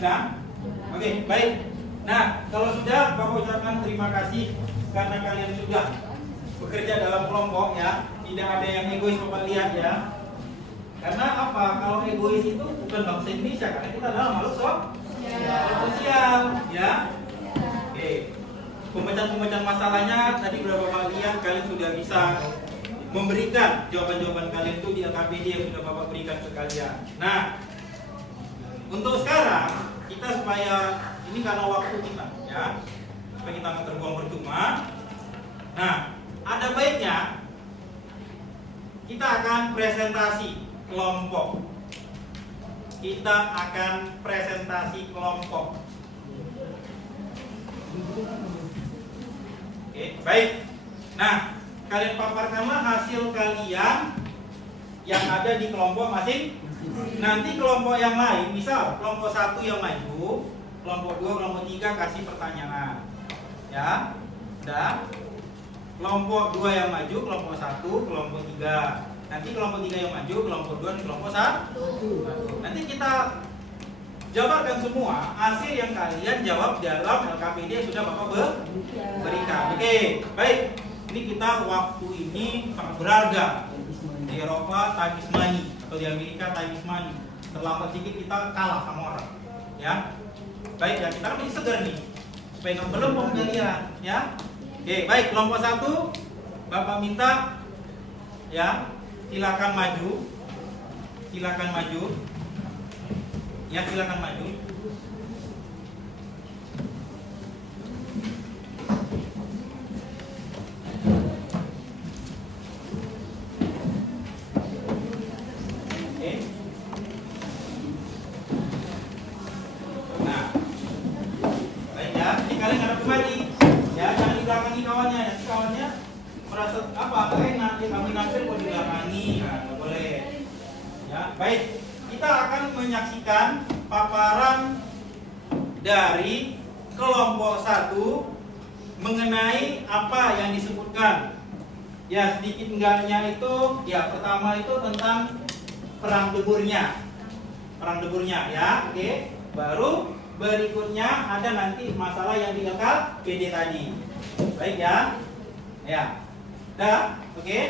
Sudah? Oke, baik. Nah, kalau sudah, Bapak ucapkan terima kasih karena kalian sudah bekerja dalam kelompok ya. Tidak ada yang egois, Bapak lihat ya. Karena apa? Kalau egois itu bukan bangsa Indonesia, karena kita adalah makhluk sosial, ya. Oke. Pemecahan masalahnya tadi berapa Bapak lihat kalian sudah bisa memberikan jawaban-jawaban kalian itu di LKPD yang sudah Bapak berikan ke kalian. Nah, untuk sekarang kita supaya ini karena waktu kita, ya, supaya kita nggak terbuang percuma. Nah, ada baiknya kita akan presentasi kelompok. Kita akan presentasi kelompok. Oke, baik. Nah, kalian paparkanlah hasil kalian yang ada di kelompok masing. Nanti kelompok yang lain, misal kelompok 1 yang maju, kelompok 2, kelompok 3 kasih pertanyaan. Ya. Udah. Kelompok 2 yang maju, kelompok 1, kelompok 3. Nanti kelompok 3 yang maju, kelompok 2 dan kelompok 1. Nanti kita jabarkan semua hasil yang kalian jawab dalam LKPD yang sudah Bapak berikan. Oke, baik. Ini kita waktu ini sangat berharga. Di Eropa time is money, atau di Amerika time is money. Terlambat sedikit kita kalah sama orang. Ya. Baik, ya kita kan masih segar nih. Supaya nggak melempem kalian, ya. Oke, baik. Kelompok 1 Bapak minta, ya, silakan maju. Silakan maju. Ya, silakan maju. Oke. Nah, baik ya. Ini kalian ngadep kembali. Ya, jangan dibelakangi kawannya. Nanti kawannya merasa apa? Nggak enak. Ya, kami nampil kok dibelakangi. Nah, nggak boleh. Ya, baik. Kita akan menyaksikan paparan dari kelompok 1 mengenai apa yang disebutkan. Ya, sedikit enggaknya itu, ya pertama itu tentang perang deburnya. Perang deburnya, ya. Oke. Baru berikutnya ada nanti masalah yang di LKPD tadi. Baik ya. Ya. Dah, oke.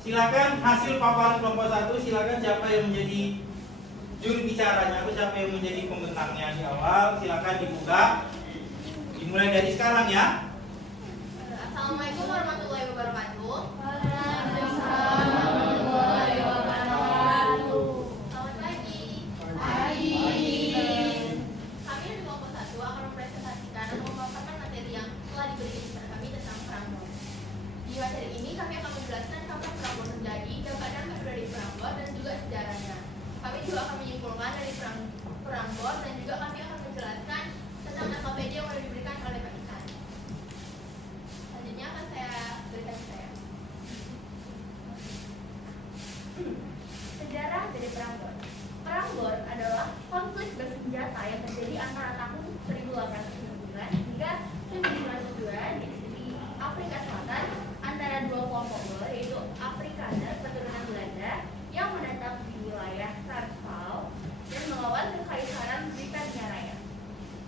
Silakan hasil paparan kelompok 1, silakan siapa yang menjadi juru bicaranya atau siapa yang menjadi pembentangnya di awal, silakan dibuka. Dimulai dari sekarang ya. Assalamualaikum warahmatullahi wabarakatuh. Waalaikumsalam warahmatullahi wabarakatuh. Selamat pagi. Kami dari kelompok 1 akan mempresentasikan atau memaparkan materi yang telah diberikan kepada kami tentang perang Bor. Di materi ini kami akan menjelaskan kapan perang Bor terjadi, keadaan dari perang Bor dan juga sejarahnya. Kami juga akan menyimpulkan dari perang Bor dan juga kami akan menjelaskan tentang LKPD yang sudah diberikan oleh Pak Isan. Selanjutnya akan saya berikan saya. Sejarah dari Perang Bor. Perang Bor adalah konflik bersenjata yang terjadi antara tahun 1809 hingga 1902 di Afrika Selatan antara dua kelompok Boer, yaitu Afrikaner keturunan Belanda yang menetap di wilayah Transvaal dan melawan Kekaisaran Britania Raya.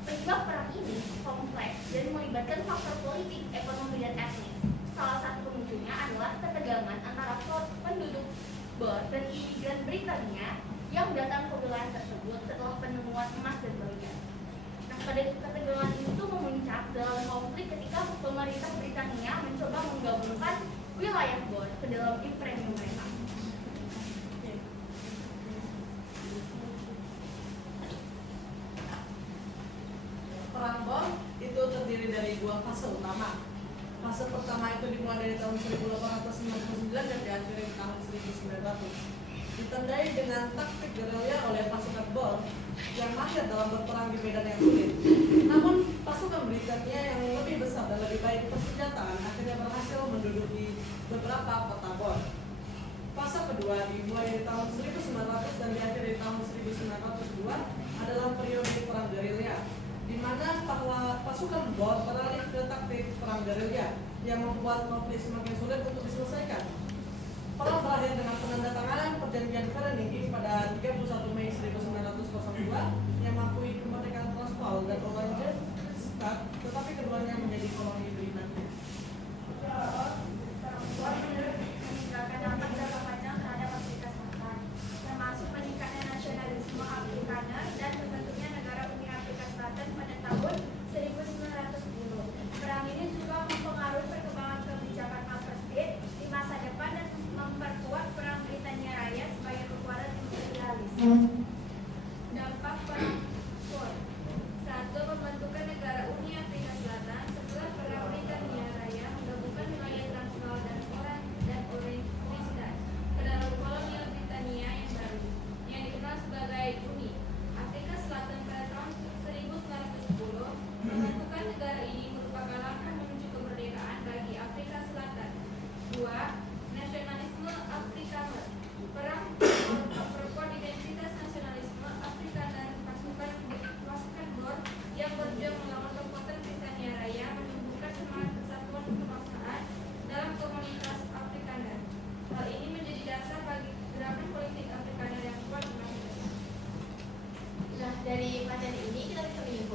Penyebab perang ini kompleks dan melibatkan faktor politik, ekonomi, dan etnis. Salah satu pemicunya adalah ketegangan antara penduduk Boer dan imigran Britania yang datang ke wilayah tersebut setelah penemuan emas dan berlian. Nah, pada ketegangan itu memuncak dalam konflik ketika pemerintah Britania mencoba menggabungkan wilayah Boer ke dalam imperium mereka. Perang Bor itu terdiri dari dua fase utama. Fase pertama itu dimulai dari tahun 1899 dan diakhiri di tahun 1900. Ditandai dengan taktik gerilya oleh pasukan Boer yang mahir dalam berperang di medan yang sulit. Namun pasukan Britania yang lebih besar dan lebih baik persenjataan akhirnya berhasil menduduki beberapa kota Boer. Fase kedua dimulai dari tahun 1900 dan diakhiri di tahun 1902 adalah periode perang gerilya, di mana pasukan Boer beralih ke taktik perang gerilya yang membuat konflik semakin sulit untuk diselesaikan. Perang berakhir dengan penandatanganan perjanjian Vereeniging pada 31 Mei 1902 yang mengakui kemerdekaan Transvaal dan Oranjestad, tetapi keduanya menjadi koloni Britania. Boer meninggalkan dampak jangka panjang terhadap Afrika Selatan. Yang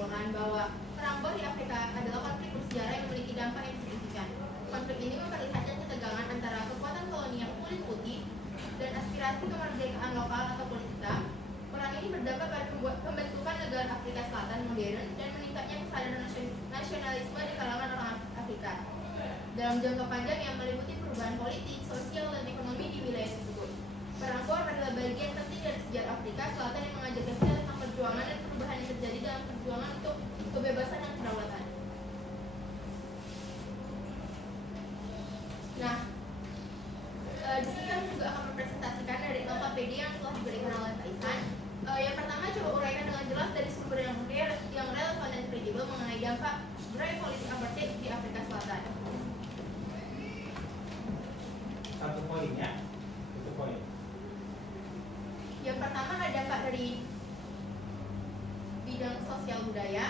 menyimpulkan bahwa perang Boer di Afrika adalah konflik bersejarah yang memiliki dampak yang signifikan. Konflik ini memperlihatkan ketegangan antara kekuatan kolonial kulit putih dan aspirasi kemerdekaan lokal atau kulit hitam. Perang ini berdampak pada pembentukan negara Afrika Selatan modern dan meningkatnya kesadaran nasionalisme di kalangan orang Afrika dalam jangka panjang yang meliputi perubahan politik, sosial, dan ekonomi di wilayah tersebut. Perang Boer adalah bagian penting dari sejarah Afrika Selatan yang mengajarkan kita tentang perjuangan dan perubahan yang terjadi dalam perjuangan untuk kebebasan dan kedaulatan. Nah, di sini kami juga akan mempresentasikan dari LKPD yang telah diberikan oleh Pak Ihsan. Yang pertama, coba uraikan dengan jelas dari sumber yang relevan dan kredibel mengenai dampak gerai politik apartheid di Afrika Selatan. Satu poin ya. Satu poin. Yang pertama ada dampak dari bidang sosial budaya.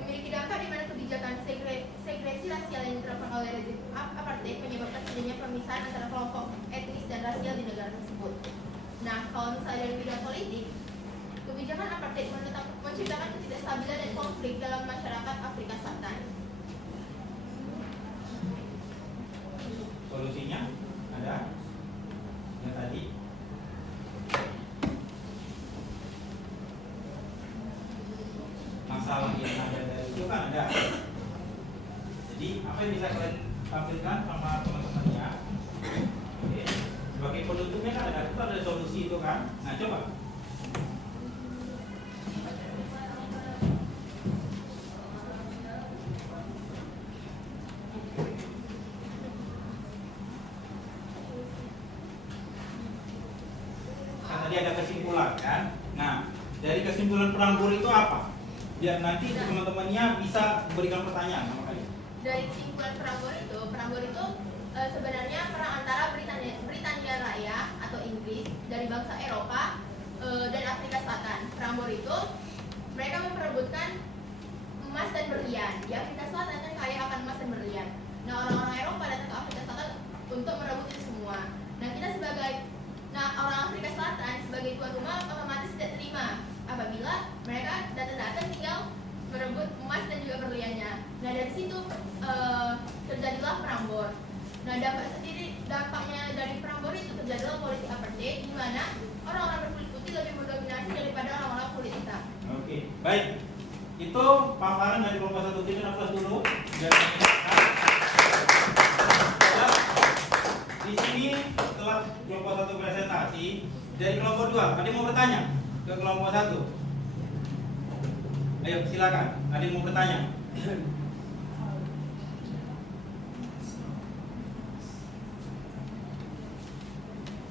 Memiliki dampak di mana kebijakan segresi rasial yang diterapkan oleh rezim apartheid menyebabkan terjadinya pemisahan antara kelompok etnis dan rasial di negara tersebut. Nah, kalau misalnya dari bidang politik, kebijakan apartheid menciptakan ketidakstabilan dan konflik dalam masyarakat Afrika Selatan. Solusinya ada yang tadi. Masalah yang ada dari itu kan ada. Jadi apa yang bisa kalian tampilkan sama teman-temannya? Oke. Sebagai penutupnya kan ada solusi itu kan. Nah coba. Kan tadi ada kesimpulan kan. Nah dari kesimpulan perang Boer itu apa? Biar nanti teman-temannya bisa berikan pertanyaan sama kalian. Dari kesimpulan perang Boer itu sebenarnya perang antara Britania Raya atau Inggris dari bangsa Eropa dan Afrika Selatan. Perang Boer itu mereka memperebutkan emas dan berlian. Di Afrika Selatan kan kaya akan emas dan berlian. Nah, orang-orang Eropa datang ke Afrika Selatan untuk merebut itu semua. Nah, orang Afrika Selatan sebagai tuan rumah otomatis tidak terima apabila mereka datang tinggal merebut emas dan juga berliannya. Nah, dari situ terjadilah perang Boer. Nah, dampaknya dari perang Boer itu terjadilah politik apartheid, di mana orang-orang berkulit putih lebih mendominasi daripada orang-orang kulit hitam. Oke, baik. Itu paparan dari kelompok 1 tim nafas dulu. Di sini setelah kelompok 1 presentasi, dari kelompok 2, ada yang mau bertanya ke kelompok 1? Ayo silakan, ada yang mau bertanya?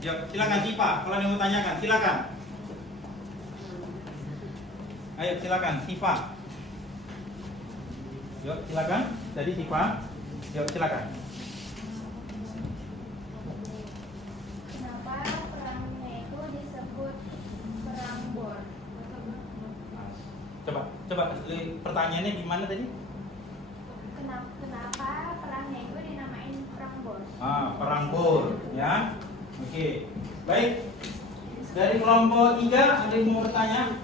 Ya, silakan Sipa, kalau ada yang mau tanyakan, silakan. Ayo silakan, Sipa. Yuk, silakan. Jadi Sipa, yuk silakan. Kenapa perangnya itu disebut perang Boer? Coba pertanyaannya gimana tadi? Kenapa perangnya itu dinamain perang Boer? Perang Boer, ya. Oke, baik. Dari kelompok 3 ada yang mau bertanya?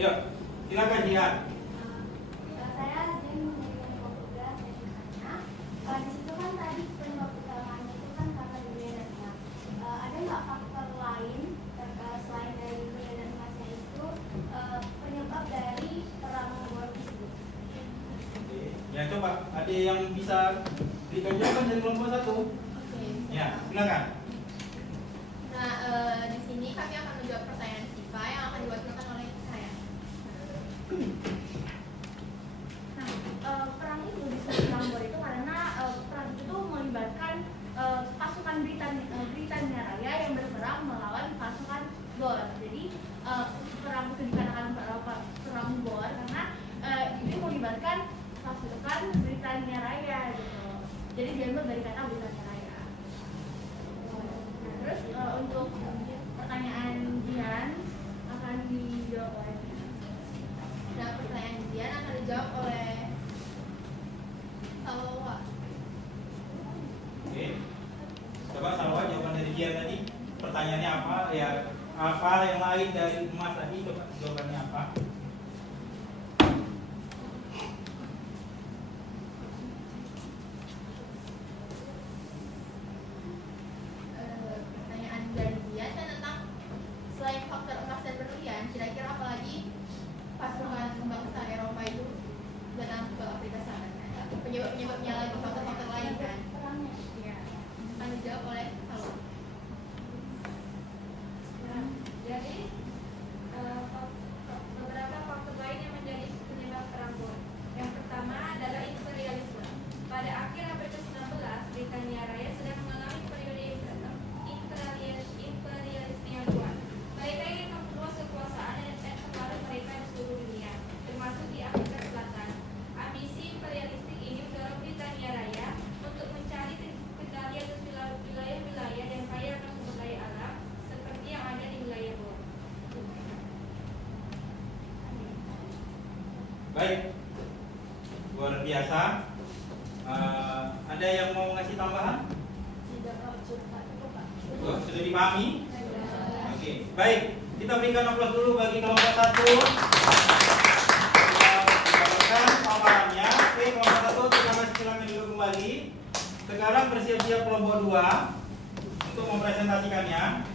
Yuk, silakan Jihan. Saya dari kelompok 3 dari sana. Di situ kan tadi penyebab utamanya itu kan karena budaya dan emas. Ada nggak faktor lain selain dari budaya dan emasnya itu penyebab dari perang Boer tersebut? Oke. Ya coba, ada yang bisa berikan jawaban dari kelompok 1? Oke. Ya, silakan. Nah, di sini kami akan menjawab pertanyaan Siva yang akan diwakilkan oleh saya. Nah, perang itu disebut perang Boer itu karena perang itu melibatkan pasukan Britania Raya yang berperang melawan pasukan Boer. Jadi perang itu dikatakan perang Boer karena ini melibatkan pasukan Britania Raya gitu. Jadi diambil dari kata Britania Raya. Nah, terus untuk pertanyaan Jihan akan dijawab oleh Nah, pertanyaan Dian akan dijawab oleh Salwa. Oke. Coba Salwa jawaban dari Jihan tadi. Pertanyaannya apa? Ya, apa yang lain dari emas tadi? Coba jawabannya apa? Pertanyaan dari dia tentang selain faktor emas dan berlian, kira-kira apalagi pasukan bangsa Eropa itu datang ke Afrika Selatan? Penyebab-penyebabnya lagi, faktor-faktor lain kan? Iya. Akan dijawab oleh Salwa. Jadi beberapa faktor lain yang menjadi penyebab perang Boer. Yang pertama adalah imperialisme. Pada akhir abad ke-19, Britania Raya sedang mengalami periode imperialisme yang kuat. Mereka ingin memperluas kekuasaan dan pengaruh mereka di seluruh dunia, termasuk di Afrika Selatan. Ambisi imperialistik ini mendorong Britania Raya untuk mencari kendali atas wilayah-wilayah yang kaya akan sumber daya alam, seperti yang ada di wilayah Boer. Baik, luar biasa. Ada yang mau ngasih tambahan? Oh, sudah dipahami? Oke, baik. Kita berikan aplaus dulu bagi kelompok 1. Kita paparannya. Oke, kelompok 1 terima kasih, silakan duduk kembali. Sekarang bersiap-siap kelompok 2 untuk mempresentasikannya.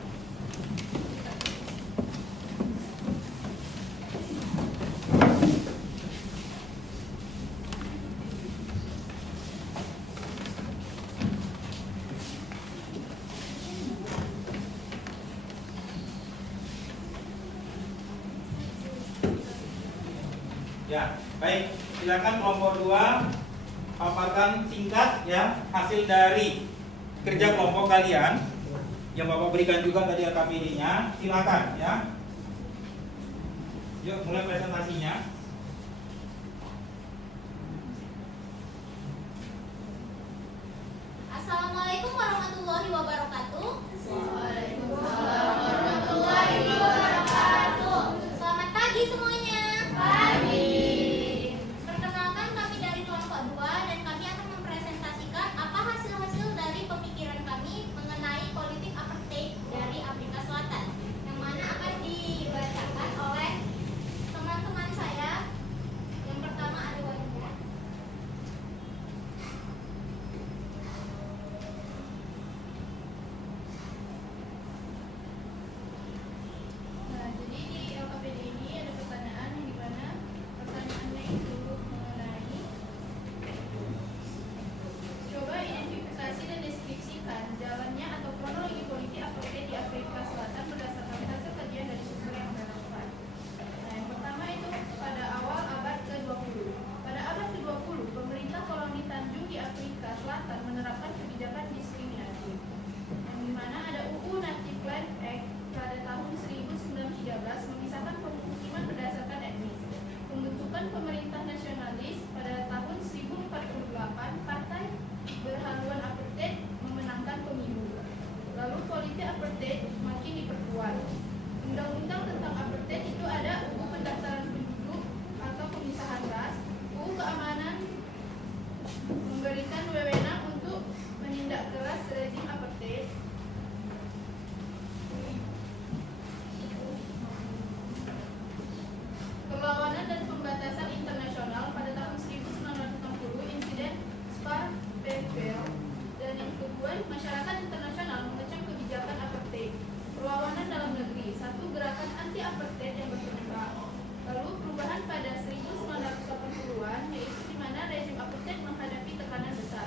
Ya, baik. Silakan kelompok 2 paparkan singkat ya hasil dari kerja kelompok kalian yang Bapak berikan juga tadi AKPD-nya. Silakan ya. Yuk mulai presentasinya. Assalamualaikum warahmatullahi wabarakatuh. Waalaikumsalam warahmatullahi wabarakatuh. Selamat pagi semuanya. Pagi. Perkenalkan, kami dari kelompok 2 dan kami akan mempresentasikan apa hasil-hasil dari pemikiran kami mengenai politik apartheid dari Afrika Selatan, yang mana akan dibacakan oleh teman-teman saya. Yang pertama ada Wanda. Nah, jadi di LKPD ini ada pertanyaan yang dimana pertanyaannya itu mengenai coba identifikasi dan deskripsikan jalannya atau kronologi politik apartheid di Afrika Selatan berdasarkan hasil kajian dari sumber yang relevan. Nah, yang pertama itu pada awal abad ke-20. Pada abad ke-20, pemerintah koloni Tanjung di Afrika Selatan menerapkan kebijakan diskriminatif, yang dimana ada UU Native Land Act pada tahun 1913 memisahkan pemukiman berdasarkan etnis. Pembentukan pemerintah nasionalis pada tahun 1048, partai berhaluan apartheid memenangkan pemilu. Lalu politik apartheid makin diperkuat. Undang-undang tentang apartheid itu ada UU Pendaftaran Penduduk atau Pemisahan Ras, UU Keamanan memberikan wewenang untuk menindak keras rezim apartheid. Perlawanan dan pembatasan internasional pada tahun 1960, insiden Spartanburg, dan yang kedua masyarakat internasional mengecam kebijakan apartheid. Perlawanan dalam negeri, satu gerakan anti apartheid yang berkembang. Lalu perubahan pada 1980-an, yaitu di mana rezim apartheid menghadapi tekanan besar.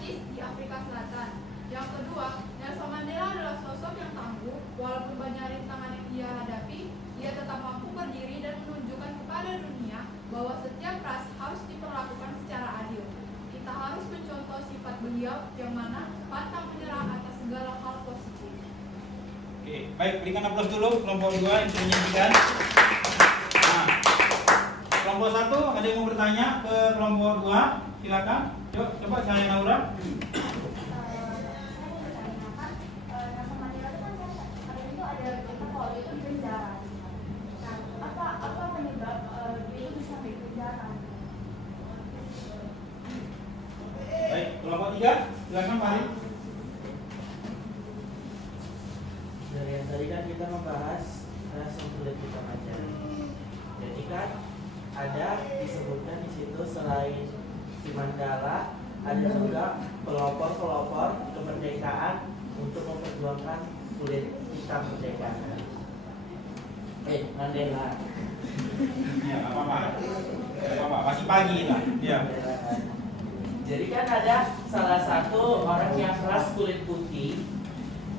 demokratis di Afrika Selatan. Yang kedua, Nelson Mandela adalah sosok yang tangguh, walaupun banyak rintangan yang ia hadapi, ia tetap mampu berdiri dan menunjukkan kepada dunia bahwa setiap ras harus diperlakukan secara adil. Kita harus mencontoh sifat beliau yang mana pantang menyerah atas segala hal positif. Oke, baik, berikan aplaus dulu kelompok 2 yang sudah menyajikan. Nah, kelompok 1 ada yang mau bertanya ke kelompok 2? Silakan. Yuk, coba saya Naura. Baik, kelompok 3, silakan Pak Ari. Dari yang tadi kan kita membahas ras kulit hitam aja. Jadi kan ada disebutkan di situ selain si Mandala ada juga pelopor-pelopor kemerdekaan untuk memperjuangkan kulit hitam merdeka. Mandela. Ya, apa-apa. Masih pagi lah. Ya. Jadi kan ada salah satu orang yang ras kulit putih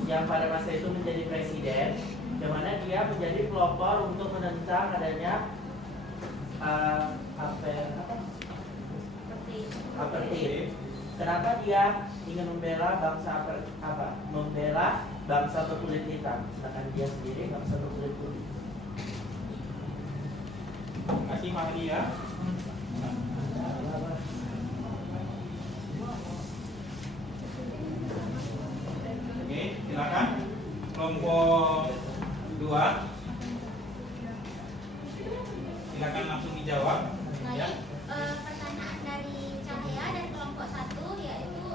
yang pada masa itu menjadi presiden, yang mana dia menjadi pelopor untuk menentang adanya apartheid. Kenapa dia ingin membela bangsa membela bangsa berkulit hitam, sedangkan dia sendiri bangsa berkulit putih? Terima kasih Pak Ari ya. Oke, silakan kelompok 2. Silakan langsung dijawab. Ya. Pertanyaan dari Cahaya dan kelompok 1 yaitu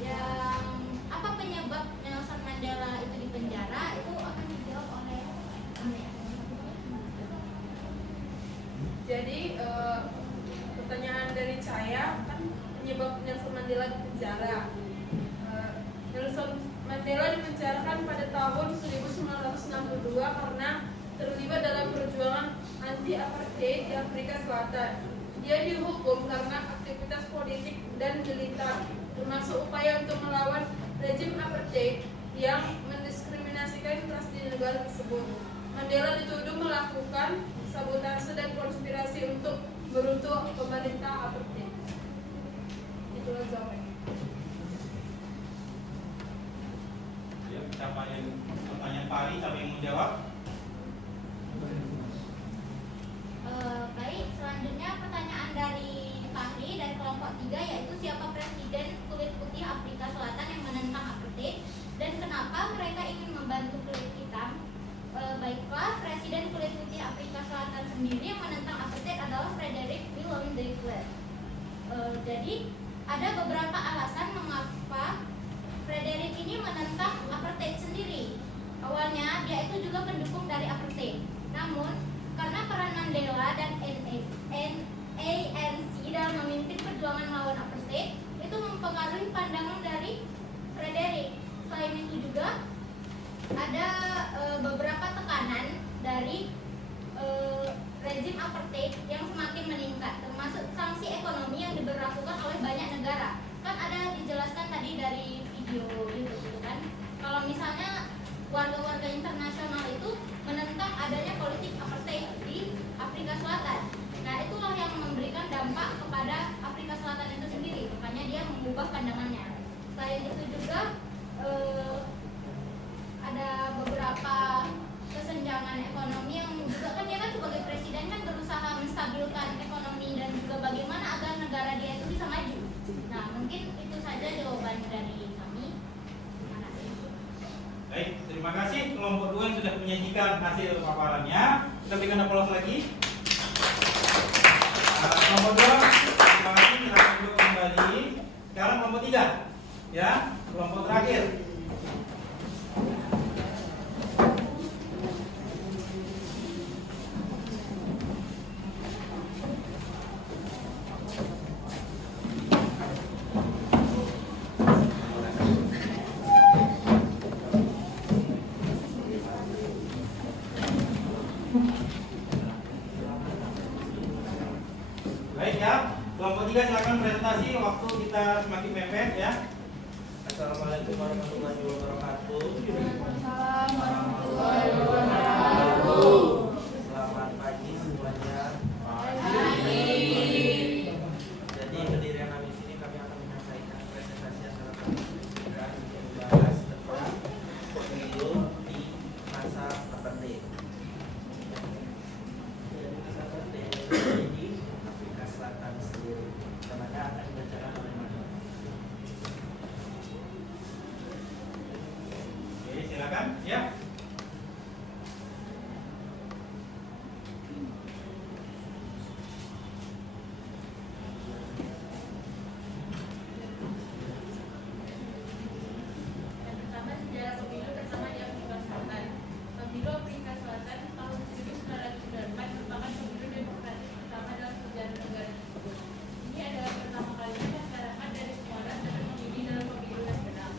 yang apa penyebab Nelson Mandela itu dipenjara, itu akan dijawab oleh Anda. Jadi pertanyaan dari Cahaya kan penyebab Nelson Mandela dipenjara. Nelson Mandela dipenjarakan pada tahun 1962 karena terlibat dalam perjuangan anti-apartheid di Afrika Selatan. Dia dihukum karena aktivitas politik dan militer, termasuk upaya untuk melawan rejim apartheid yang mendiskriminasikan ras di negara tersebut. Mandela dituduh melakukan sabotase dan konspirasi untuk meruntuh pemerintah apartheid. Itulah jawabannya. Ya, siapa yang pertanyaan Pak Ari, siapa yang mau jawab? Baik, selanjutnya pertanyaan dari Fahri dan kelompok 3 yaitu siapa presiden kulit putih Afrika Selatan yang menentang apartheid dan kenapa mereka ingin membantu kulit hitam. Baiklah, presiden kulit putih Afrika Selatan sendiri yang menentang apartheid adalah Frederick Willem de Klerk. Jadi ada beberapa alasan mengapa Frederick ini menentang apartheid sendiri. Awalnya dia itu juga pendukung dari apartheid, namun karena peran Mandela dan ANC dalam memimpin perjuangan melawan apartheid itu mempengaruhi pandangan dari Frederick. Selain itu juga ada beberapa tekanan dari rezim apartheid yang semakin meningkat, termasuk sanksi ekonomi yang diberlakukan oleh banyak negara. Kan ada dijelaskan tadi dari video YouTube itu kan, kalau misalnya warga-warga internasional itu menentang adanya politik apartheid di Afrika Selatan. Nah, itulah yang memberikan dampak kepada Afrika Selatan itu sendiri. Makanya dia mengubah pandangannya. Selain itu juga ada beberapa kesenjangan ekonomi yang juga kan dia kan sebagai presiden kan berusaha menstabilkan ekonomi dan juga bagaimana agar negara dia itu bisa maju. Nah, mungkin itu saja jawaban dari kami. Terima kasih. Baik, terima kasih kelompok 2 yang sudah menyajikan hasil paparannya. Kita berikan aplaus lagi. Kelompok 2, terima kasih. Kita akan duduk kembali. Sekarang kelompok 3, ya, kelompok terakhir. Baik ya, kelompok 3 silakan presentasi waktu kita semakin mepet ya. Assalamualaikum warahmatullahi wabarakatuh. Waalaikumsalam warahmatullahi wabarakatuh. Selamat pagi semuanya. Pagi. Jadi pendirian kami di sini kami akan menyampaikan presentasi acara kami yang membahas tentang pemilu di masa apartheid. Jadi masa apartheid di Afrika Selatan sendiri, kemana akan dibacakan oleh Mano. Oke, silakan ya. Yang pertama, sejarah pemilu pertama di Afrika Selatan. Pemilu Afrika Selatan tahun 1994 merupakan pemilu demokratis pertama dalam sejarah negara tersebut. Ini adalah pertama kalinya masyarakat dari semua ras dapat memilih dalam pemilu nasional.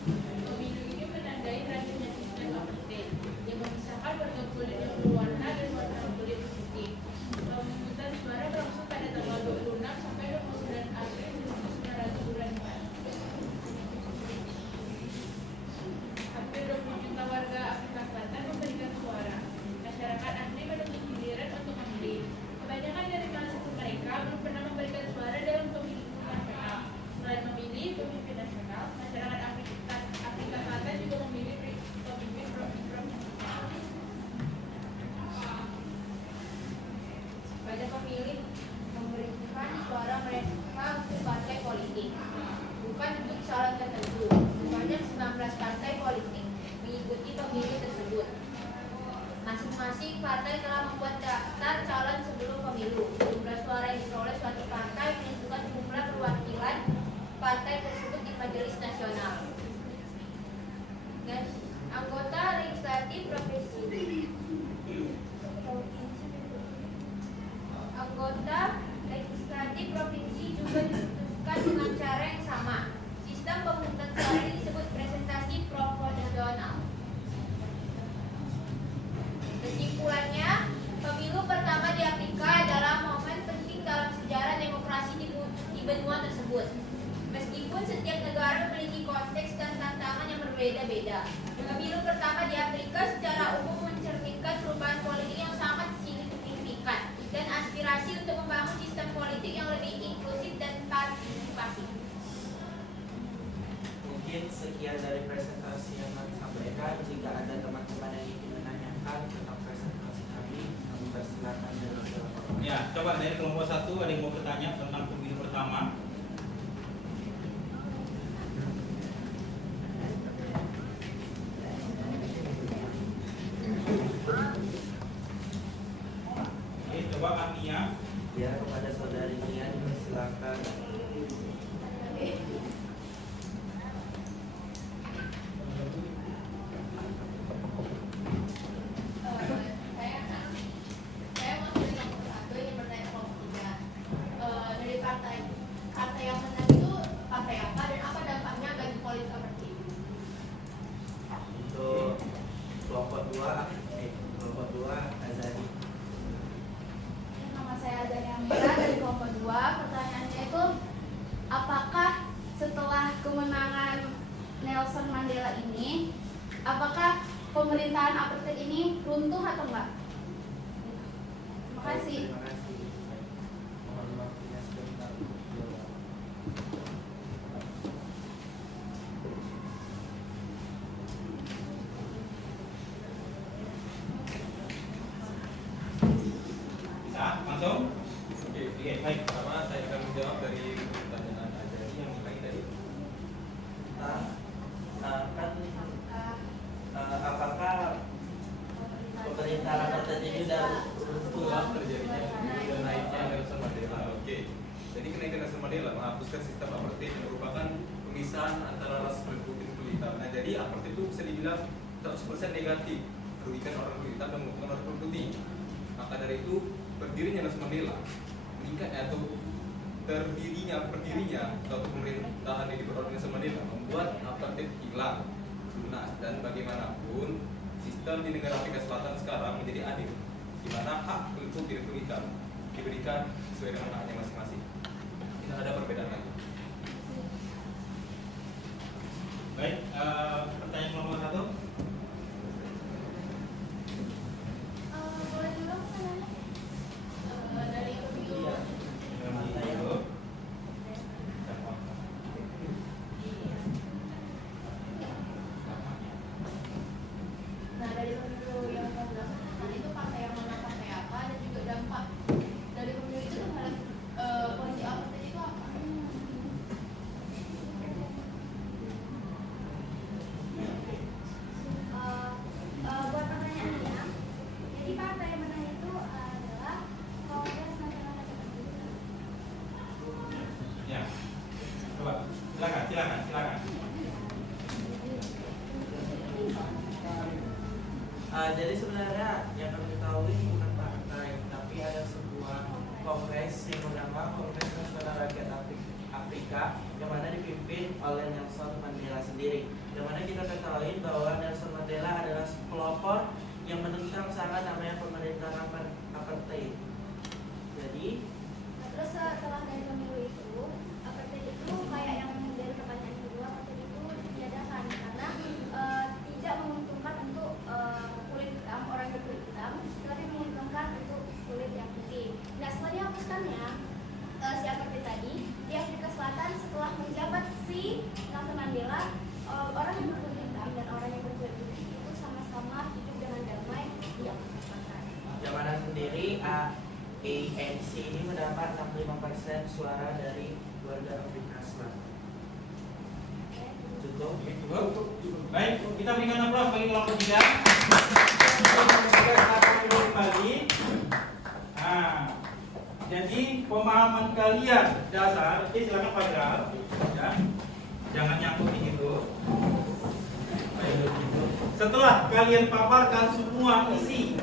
Pemilu ini menandai berakhirnya sistem apartheid yang memisahkan warga kulit yang berwarna dan warga kulit putih. Pemungutan suara berlangsung pada tanggal 26 sampai 29 April 1994. Hampir 20 juta warga Afrika Selatan memberikan suara. Masyarakat asli menuntut giliran untuk memilih. Kebanyakan dari mahasiswa mereka belum pernah memberikan suara dalam pemilu nasional. Selain memilih pemimpin nasional, masyarakat Afrika Selatan juga memilih pemimpin provinsi. Banyak pemilih memberikan suara mereka untuk partai politik, bukan untuk calon tertentu. Sebanyak 19 partai politik mengikuti pemilu tersebut. Masing-masing partai telah membuat daftar calon sebelum pemilu. Jumlah suara yang diperoleh suatu partai menentukan jumlah perwakilan partai tersebut di Majelis Nasional. Dan anggota legislatif provinsi. Anggota legislatif provinsi juga ditentukan dengan cara yang sama. Sistem pemungutan suara ini disebut presentasi proporsional. Kesimpulannya, pemilu pertama di Afrika adalah momen penting dalam sejarah demokrasi di benua tersebut. Meskipun setiap negara memiliki konteks dan tantangan yang berbeda-beda, pemilu pertama di Afrika secara umum mencerminkan perubahan politik yang sangat signifikan dan aspirasi untuk membangun sistem politik yang lebih inklusif dan partisipasi. Mungkin sekian dari presentasi yang kami sampaikan. Jika ada teman-teman yang ingin menanyakan tentang presentasi kami persilakan dari silakan. Ya, coba dari kelompok 1 ada yang mau bertanya tentang pemilu pertama. Oke, coba Ania. Ya, kepada saudari Nia dipersilakan. Saya mau dari kelompok 1 ingin bertanya ke kelompok 3. Dari partai yang menang itu partai apa dan apa dampaknya bagi politik apartheid? Untuk kelompok 2 Azari. Nama saya Azani Amira dari kelompok 2. Pertanyaannya itu, apakah setelah kemenangan Nelson Mandela ini, apakah pemerintahan apartheid ini runtuh atau enggak? Terima kasih. Terima kasih. Mohon waktunya sebentar. Bisa langsung? Oke, Oke, baik. pertama saya akan menjawab dari pertanyaan Azari yang mulai dari Apakah pemerintahan apartheid ini sudah setelah terjadinya dan naiknya Nelson Mandela. Oke. Jadi kenaikan Nelson Mandela menghapuskan sistem apartheid yang merupakan pemisahan antara ras kulit putih dan kulit hitam. Nah, jadi apartheid itu bisa dibilang 100% negatif, merugikan orang kulit hitam dan menguntungkan orang kulit putih. Maka dari itu berdirinya Nelson Mandela meningkatnya atau berdirinya suatu pemerintahan yang diperoleh Nelson Mandela membuat apartheid hilang, lunas, dan bagaimanapun sistem di negara Afrika Selatan sekarang menjadi adil, di mana hak kulit putih dan kulit hitam diberikan sesuai dengan haknya masing-masing. Tidak ada perbedaan lagi. Baik, pertanyaan nomor 1. Boleh dulu pertanyaannya? Dari pemilu. Nah, dari pemilu yang ke-8 itu partai yang mana, partai apa, dan juga dampak dari pemilu itu terhadap politik apartheid itu apa? Buat pertanyaannya, jadi partai menang itu adalah Kongres Nasional Republik. Ya. Coba, silakan. Jadi sebenarnya yang kami ketahui bukan partai, tapi ada sebuah kongres yang bernama Kongres Nasional Rakyat Afrika, yang mana dipimpin oleh Nelson Mandela sendiri. Yang mana kita ketahui bahwa Nelson Mandela adalah pelopor yang menentang sangat namanya pemerintahan apartheid. Jadi Terus setelah dari pemilu itu, apartheid itu kayak yang dari pertanyaan kedua, apartheid itu ditiadakan karena tidak menguntungkan untuk kulit hitam, orang berkulit hitam, tapi menguntungkan untuk kulit yang putih. Nah, setelah dihapuskannya si apartheid tadi di Afrika Selatan, setelah menjabat si Nelson Mandela, orang yang berkulit hitam dan orang yang berkulit putih itu sama-sama hidup dengan damai di Afrika Selatan. yang mana sendiri ANC ini mendapat 65% suara dari warga Afrika Selatan. Cukup? Baik, kita berikan aplaus bagi kelompok 3. Kembali. Nah, jadi pemahaman kalian dasar, silakan Pak Ral, ya. Jangan nyangkut di situ. Setelah kalian paparkan semua isi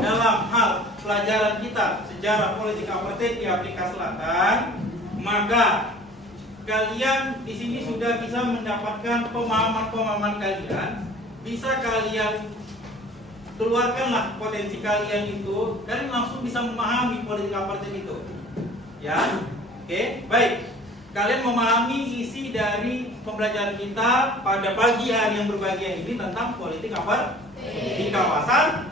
dalam hal pelajaran kita sejarah politik apartheid di Afrika Selatan, maka kalian di sini sudah bisa mendapatkan pemahaman kalian, bisa kalian keluarkanlah potensi kalian itu, kalian langsung bisa memahami politik apartheid itu. Ya, oke, baik. Kalian memahami isi dari pembelajaran kita pada pagi hari yang berbahagia ini tentang politik apartheid di kawasan.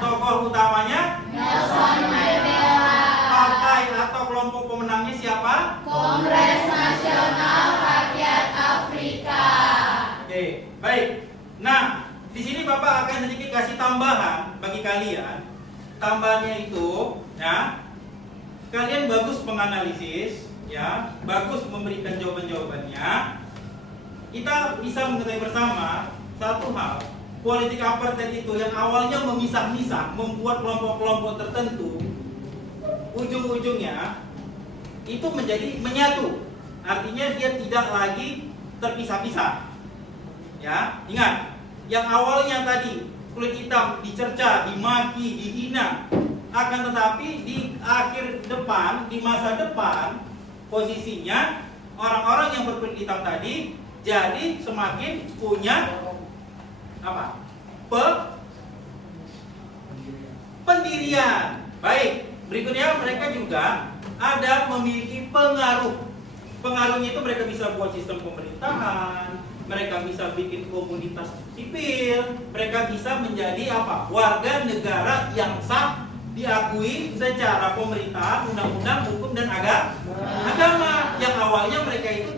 Tokoh utamanya Nelson Mandela. Partai atau kelompok pemenangnya siapa? Kongres Nasional Rakyat Afrika. Oke, baik. Nah, di sini Bapak akan sedikit kasih tambahan bagi kalian. Tambahannya itu, ya, kalian bagus menganalisis, ya, bagus memberikan jawaban-jawabannya. Kita bisa mengetahui bersama satu hal. Politik apartheid itu yang awalnya memisah-misah, membuat kelompok-kelompok tertentu, ujung-ujungnya itu menjadi menyatu. Artinya dia tidak lagi terpisah-pisah. Ya, ingat, yang awalnya tadi kulit hitam dicerca, dimaki, dihina, akan tetapi di akhir depan, di masa depan, posisinya orang-orang yang berkulit hitam tadi jadi semakin punya apa? Pendirian. Baik, berikutnya mereka juga ada memiliki pengaruh. Pengaruhnya itu mereka bisa buat sistem pemerintahan, mereka bisa bikin komunitas sipil, mereka bisa menjadi apa? Warga negara yang sah, diakui secara pemerintahan, undang-undang, hukum dan agama. Yang awalnya mereka itu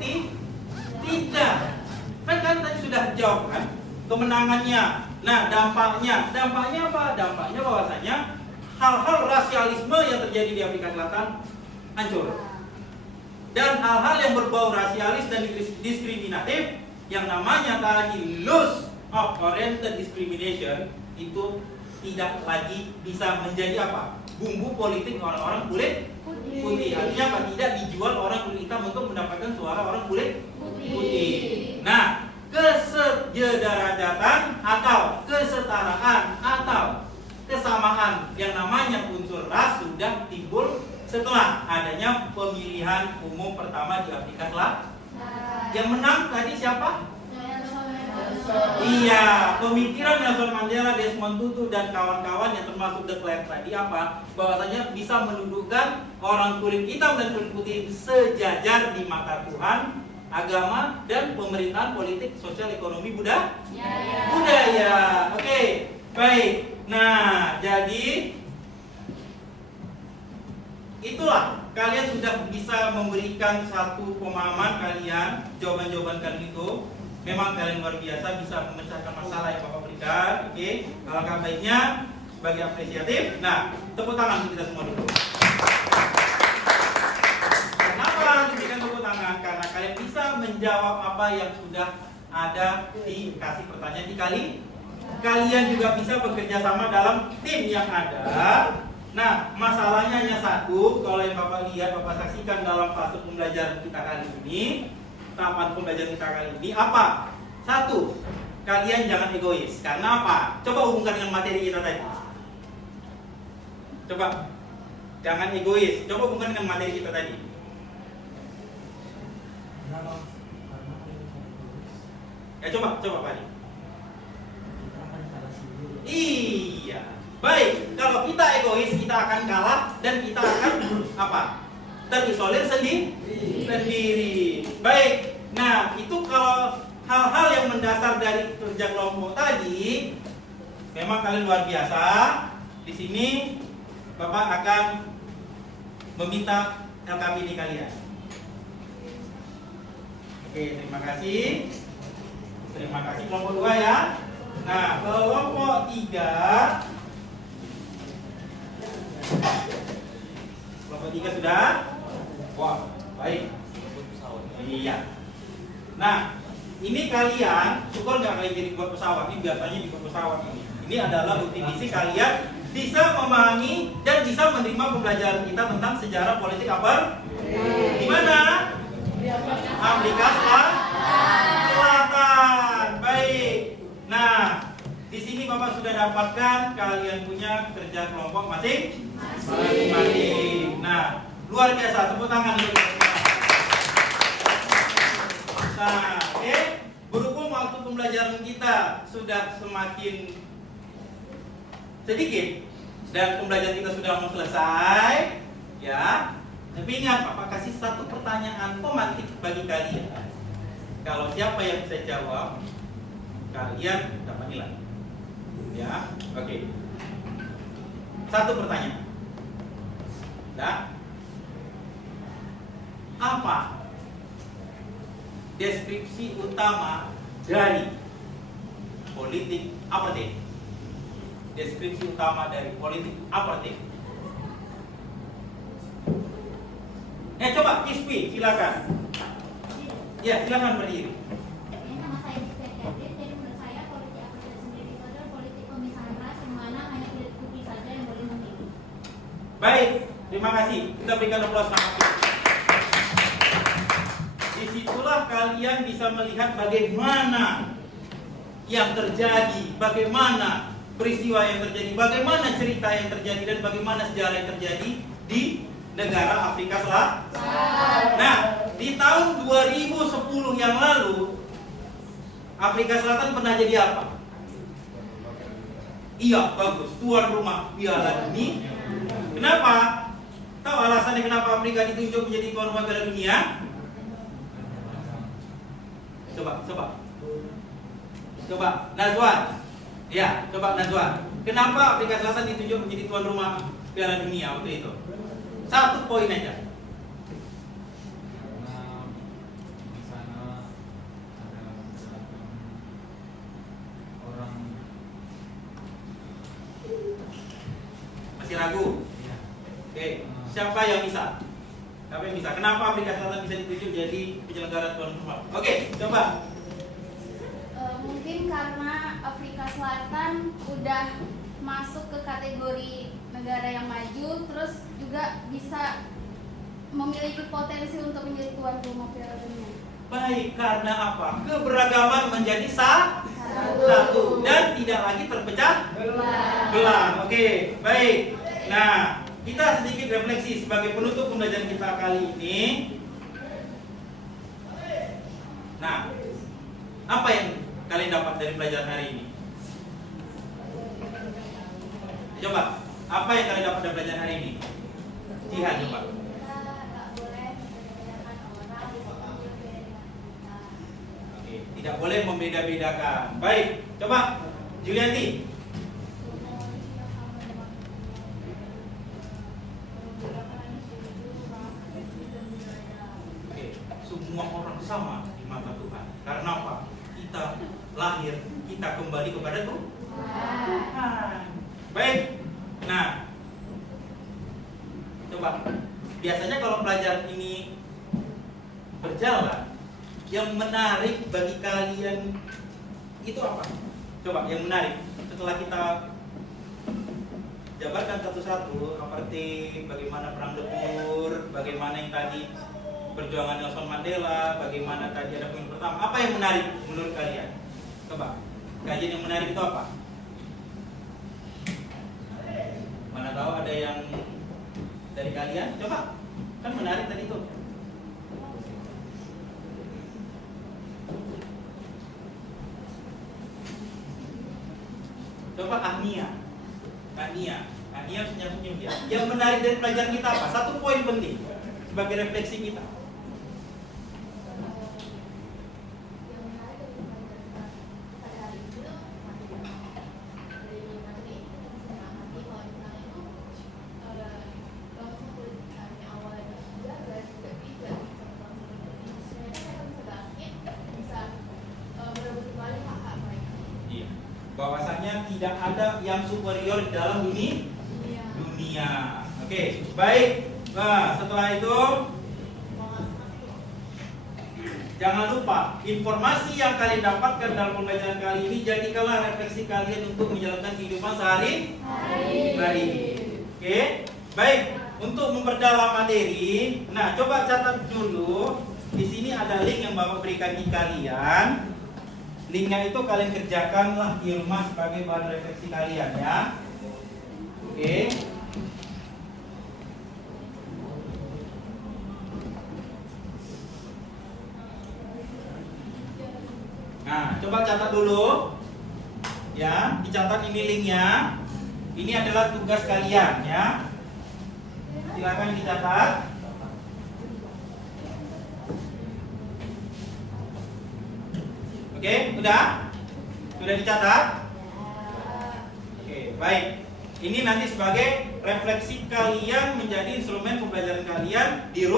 tidak. Kan tadi sudah jawab kan? Kemenangannya. Nah, dampaknya apa? Dampaknya bahwasanya hal-hal rasialisme yang terjadi di Afrika Selatan hancur. Dan hal-hal yang berbau rasialis dan diskriminatif yang namanya tadi loss of oriented discrimination itu tidak lagi bisa menjadi apa? Bumbu politik orang-orang kulit putih. Artinya apa? Tidak dijual orang kulit hitam untuk mendapatkan suara orang kulit putih. Nah, kesederajatan atau kesetaraan atau kesamaan yang namanya unsur ras sudah timbul setelah adanya pemilihan umum pertama di Afrika Selatan. Yang menang tadi siapa? Iya, pemikiran Nelson Mandela, Desmond Tutu dan kawan-kawan yang termasuk de Klerk tadi apa? Bahwasanya bisa mendudukkan orang kulit hitam dan kulit putih sejajar di mata Tuhan agama, dan pemerintahan, politik, sosial, ekonomi, budaya. Oke, baik. Nah, jadi itulah kalian sudah bisa memberikan satu pemahaman kalian, jawaban-jawaban kalian itu. Memang kalian luar biasa bisa memecahkan masalah yang Bapak berikan. Oke, alangkah baiknya sebagai apresiatif. Nah, tepuk tangan untuk kita semua dulu. Kenapa diberikan tepuk tangan? Karena kalian bisa menjawab apa yang sudah ada dikasih pertanyaan di kali. Kalian juga bisa bekerja sama dalam tim yang ada. Nah, masalahnya hanya satu. Kalau yang Bapak lihat, Bapak saksikan dalam fase pembelajaran kita kali ini, tahapan pembelajaran kita kali ini apa? Satu, kalian jangan egois. Karena apa? Coba hubungkan dengan materi kita tadi. Coba, jangan egois. Coba hubungkan dengan materi kita tadi. Ya coba Pak Adi. Iya. Baik, kalau kita egois kita akan kalah dan kita akan apa? Terisolir sendiri. Baik. Nah, itu kalau hal-hal yang mendasar dari kerja kelompok tadi, memang kalian luar biasa. Di sini Bapak akan meminta LKPD kalian. Oke, terima kasih. Terima kasih kelompok 2 ya. Nah, kelompok 3. Kelompok 3 sudah? Wah, baik. Iya. Nah, ini kalian, syukur nggak kalian jadi buat pesawat? Ini biasanya di pesawat ini. Ini adalah bukti misi kalian bisa memahami dan bisa menerima pembelajaran kita tentang sejarah politik apa? Di mana? Afrika Selatan. Baik. Nah, di sini Bapak sudah dapatkan kalian punya kerja kelompok masing-masing. Nah, luar biasa. Tepuk tangan untuk nah, oke. Berhubung waktu pembelajaran kita sudah semakin sedikit dan pembelajaran kita sudah mau selesai, ya. Tapi ingat, Bapak kasih satu pertanyaan pemantik bagi kalian. Kalau siapa yang bisa jawab, kalian dapat nilai. Ya, oke. Satu pertanyaan. Nah, apa deskripsi utama dari politik apartheid? Deskripsi utama dari politik apartheid. Coba Kispi, silakan. Ya, silakan berdiri. Ini nama saya Kispi Catherine. Jadi menurut saya politik apartheid sendiri itu adalah politik pemisahan ras yang mana hanya kulit putih saja yang boleh memilih. Baik, terima kasih. Kita berikan aplaus sama kita. Disitulah kalian bisa melihat bagaimana yang terjadi, bagaimana peristiwa yang terjadi, bagaimana cerita yang terjadi, dan bagaimana sejarah yang terjadi di negara Afrika Selatan. Nah, di tahun 2010 yang lalu, Afrika Selatan pernah jadi apa? Iya, bagus. Tuan rumah Piala Dunia. Kenapa? Tahu alasannya kenapa Afrika ditunjuk menjadi tuan rumah Piala Dunia? Coba, Najwan. Ya, coba Najwan. Kenapa Afrika Selatan ditunjuk menjadi tuan rumah Piala Dunia waktu itu? Satu poin aja. Karena di sana ada orang Masih ragu? Oke, siapa yang bisa? Siapa yang bisa? Kenapa Afrika Selatan bisa ditunjuk jadi penyelenggara tuan rumah? Oke, coba. Mungkin karena Afrika Selatan udah masuk ke kategori negara yang maju, terus juga bisa memiliki potensi untuk menjadi tuan rumah Piala Dunia. Baik, karena apa? Keberagaman menjadi satu dan tidak lagi terpecah belah. Oke, baik. Nah, kita sedikit refleksi sebagai penutup pembelajaran kita kali ini. Nah, apa yang kalian dapat dari pelajaran hari ini? Coba, apa yang kalian dapat dari pelajaran hari ini? Jihan, coba. Kita nggak boleh menyalahkan orang. Tidak boleh membeda-bedakan. Baik, coba Julianti. Oke, semua orang sama di mata Tuhan. Karena apa? Kita lahir, kita kembali kepada Tuhan. Baik. Nah, coba. Biasanya kalau pelajaran ini berjalan, yang menarik bagi kalian itu apa? Coba yang menarik. Setelah kita jabarkan satu-satu, seperti bagaimana perang Darfur, bagaimana yang tadi perjuangan Nelson Mandela, bagaimana tadi ada poin pertama. Apa yang menarik menurut kalian? Coba, kajian yang menarik itu apa? Mana tahu ada yang dari kalian? Coba, kan menarik tadi itu. Coba Ahnia senyum-senyum ya. Yang menarik dari pelajaran kita apa? Satu poin penting sebagai refleksi kita. Bahwasanya tidak ada yang superior di dalam dunia. Oke, baik. Nah, setelah itu jangan lupa informasi yang kalian dapatkan dalam pembelajaran kali ini jadikanlah refleksi kalian untuk menjalankan kehidupan sehari-hari. Oke, baik. Untuk memperdalam materi, nah coba catat dulu. Di sini ada link yang Bapak berikan di kalian. Linknya itu kalian kerjakanlah di rumah sebagai bahan refleksi kalian ya. Oke. Nah, coba catat dulu. Ya, dicatat ini linknya. Ini adalah tugas kalian ya. Silakan dicatat. Oke, sudah? Sudah dicatat? Oke, baik. Ini nanti sebagai refleksi kalian menjadi instrumen pembelajaran kalian di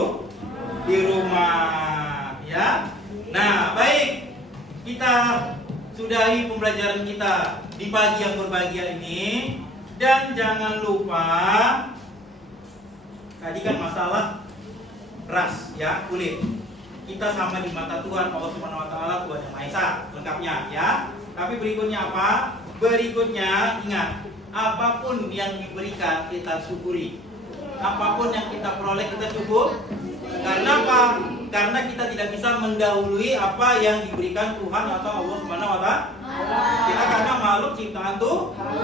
rumah, ya. Nah, baik. Kita sudahi pembelajaran kita di pagi yang berbahagia ini, dan jangan lupa tadi kan masalah ras, ya, kulit. Kita sama di mata Tuhan Allah Subhanahu wa taala, Tuhan yang Maha Esa, lengkapnya ya. Tapi berikutnya apa? Berikutnya ingat, apapun yang diberikan kita syukuri. Apapun yang kita peroleh kita syukur. Karena apa? Karena kita tidak bisa mendahului apa yang diberikan Tuhan atau Allah Subhanahu wa taala. Kita karena makhluk ciptaan Tuhan.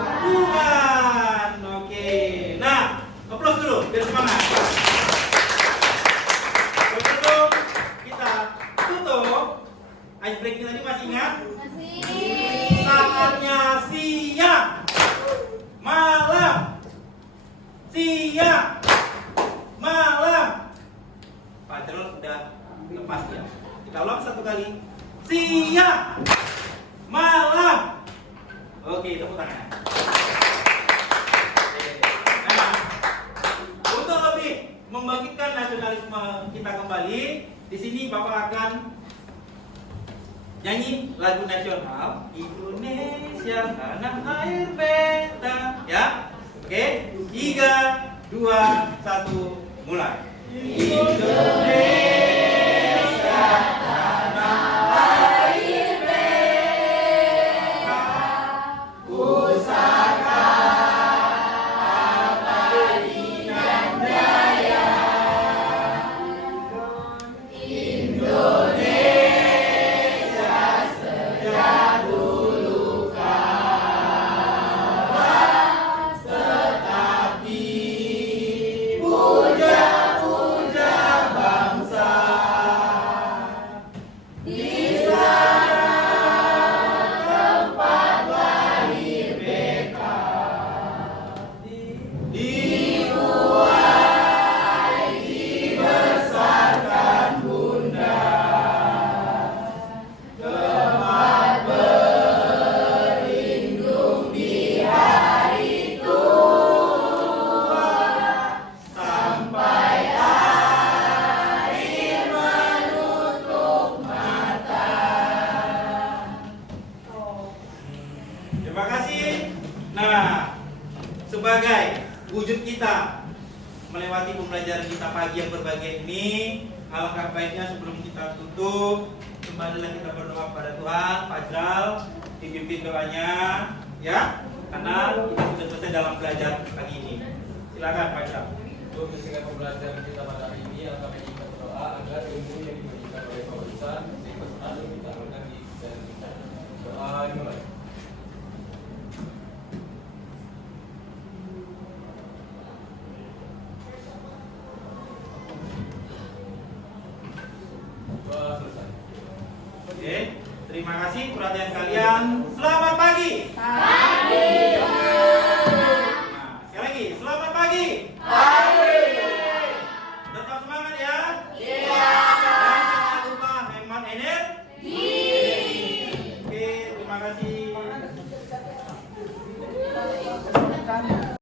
Oke. Nah, aplaus dulu biar semangat. Sebelum kita tutup, ice breaking tadi masih ingat? Saatnya siap, malam, siap, malam. Pak Cerul udah lepas ya. Kita ulang satu kali. Siap, malam. Oke, tepuk tangan. Nah, untuk lebih membangkitkan nasionalisme kita kembali, di sini Bapak akan nyanyi lagu nasional Indonesia tanah air beta, ya. Oke, 3, 2, 1, mulai. Indonesia tanah air beta, pusaka abadi dan jaya. Indonesia sejak dulu kalah, tetap dipuja-puja bangsa pembelajaran kita pagi yang berbahagia ini. Alangkah baiknya sebelum kita tutup, kembalilah kita berdoa kepada Tuhan. Fajral dipimpin doanya, ya, karena kita sudah selesai dalam belajar pagi ini. Silakan Fajral. Untuk kesingkat pembelajaran kita pada hari ini, kami ingin berdoa agar ilmu yang diberikan oleh Pak Ustaz sehingga selalu kita amalkan di dalam kita. Doa dimulai. Doa selesai. Oke, terima kasih perhatian kalian. Selamat pagi. Pagi. Nah, sekali lagi, selamat pagi.